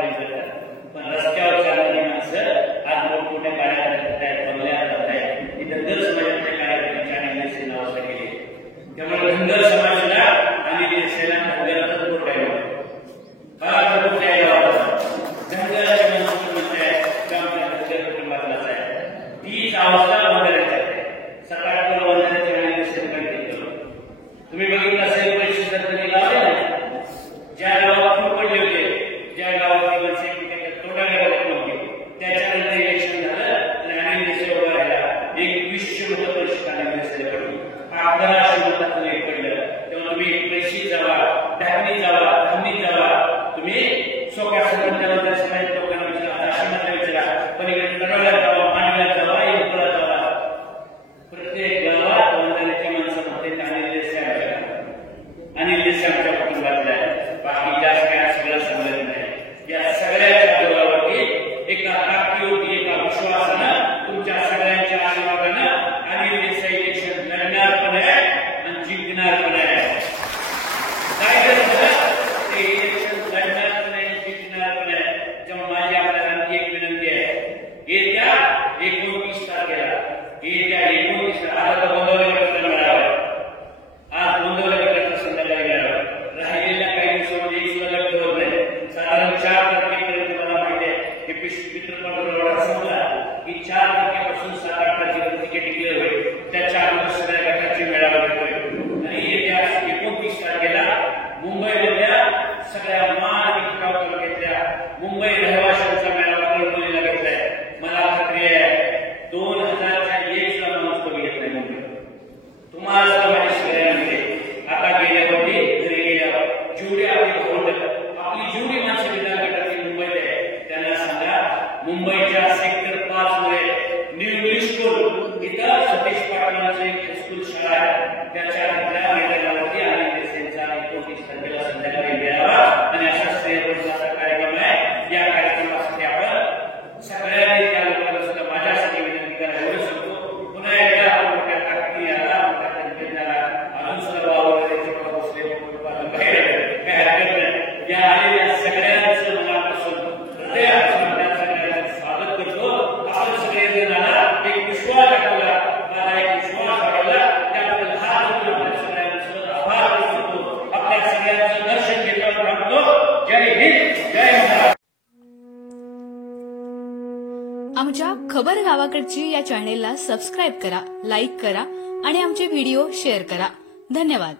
पण रस्त्यावर चालणारी माणसं आज मोठमोठ्या गाड्या करत आहेत बंगल्या करत आहेत. ही धनगर समाजातल्या कार्यकर्त्यांच्या आणि अवस्था केली. त्यामुळे धनगर समाजाला आणि देशाला धनगराचाच बोट आहे. फार बोट आहे धनगराच्या धनगर कुटुंबातलाच आहे. तीच अवस्था बंधाऱ्याची आहे. सकाळ बंधाऱ्याची आणि तुम्ही बघितलं असेल परिषद लावले नाही. ज्या गावात फूट पडले होते ज्या गावात तोंडाला नव्हती त्याच्यानंतर इलेक्शन झालं आणि अनिल देसाई उभा राहिला. 2100 मतं परिषद अनिल देसाईला पडली. 1100 मताचं लेट पडलं. तेव्हा तुम्ही पैशी जावा धामणी जावा तुम्ही सोका सरपंचाला समाज लोकांना विचारा आश्रमाला विचारा पलीकडे नडवला जावा मांडव्यात जावा इंदोरा जावा प्रत्येक गावात वंदनाची माणसं म्हणते अनिल देसाई आमच्या कुटुंबातल्या बाकी जास्त काय सगळं समजत नाही. या सगळ्याच्या जोरावरती एका ताकदीवरती एका विश्वासानं तुमच्या सगळ्यांच्या आशीर्वादानं अनिल देसाई इलेक्शन लढणार पण आहे आणि जिंकणार पण आहे. आपल्या सगळ्यांचं दर्शन घेतलं थांबतो. जय हिंद, जय महाराष्ट्र. आमच्या खबर गावाकडची या चॅनेलला सबस्क्राईब करा, लाईक करा आणि आमचे व्हिडिओ शेअर करा. धन्यवाद.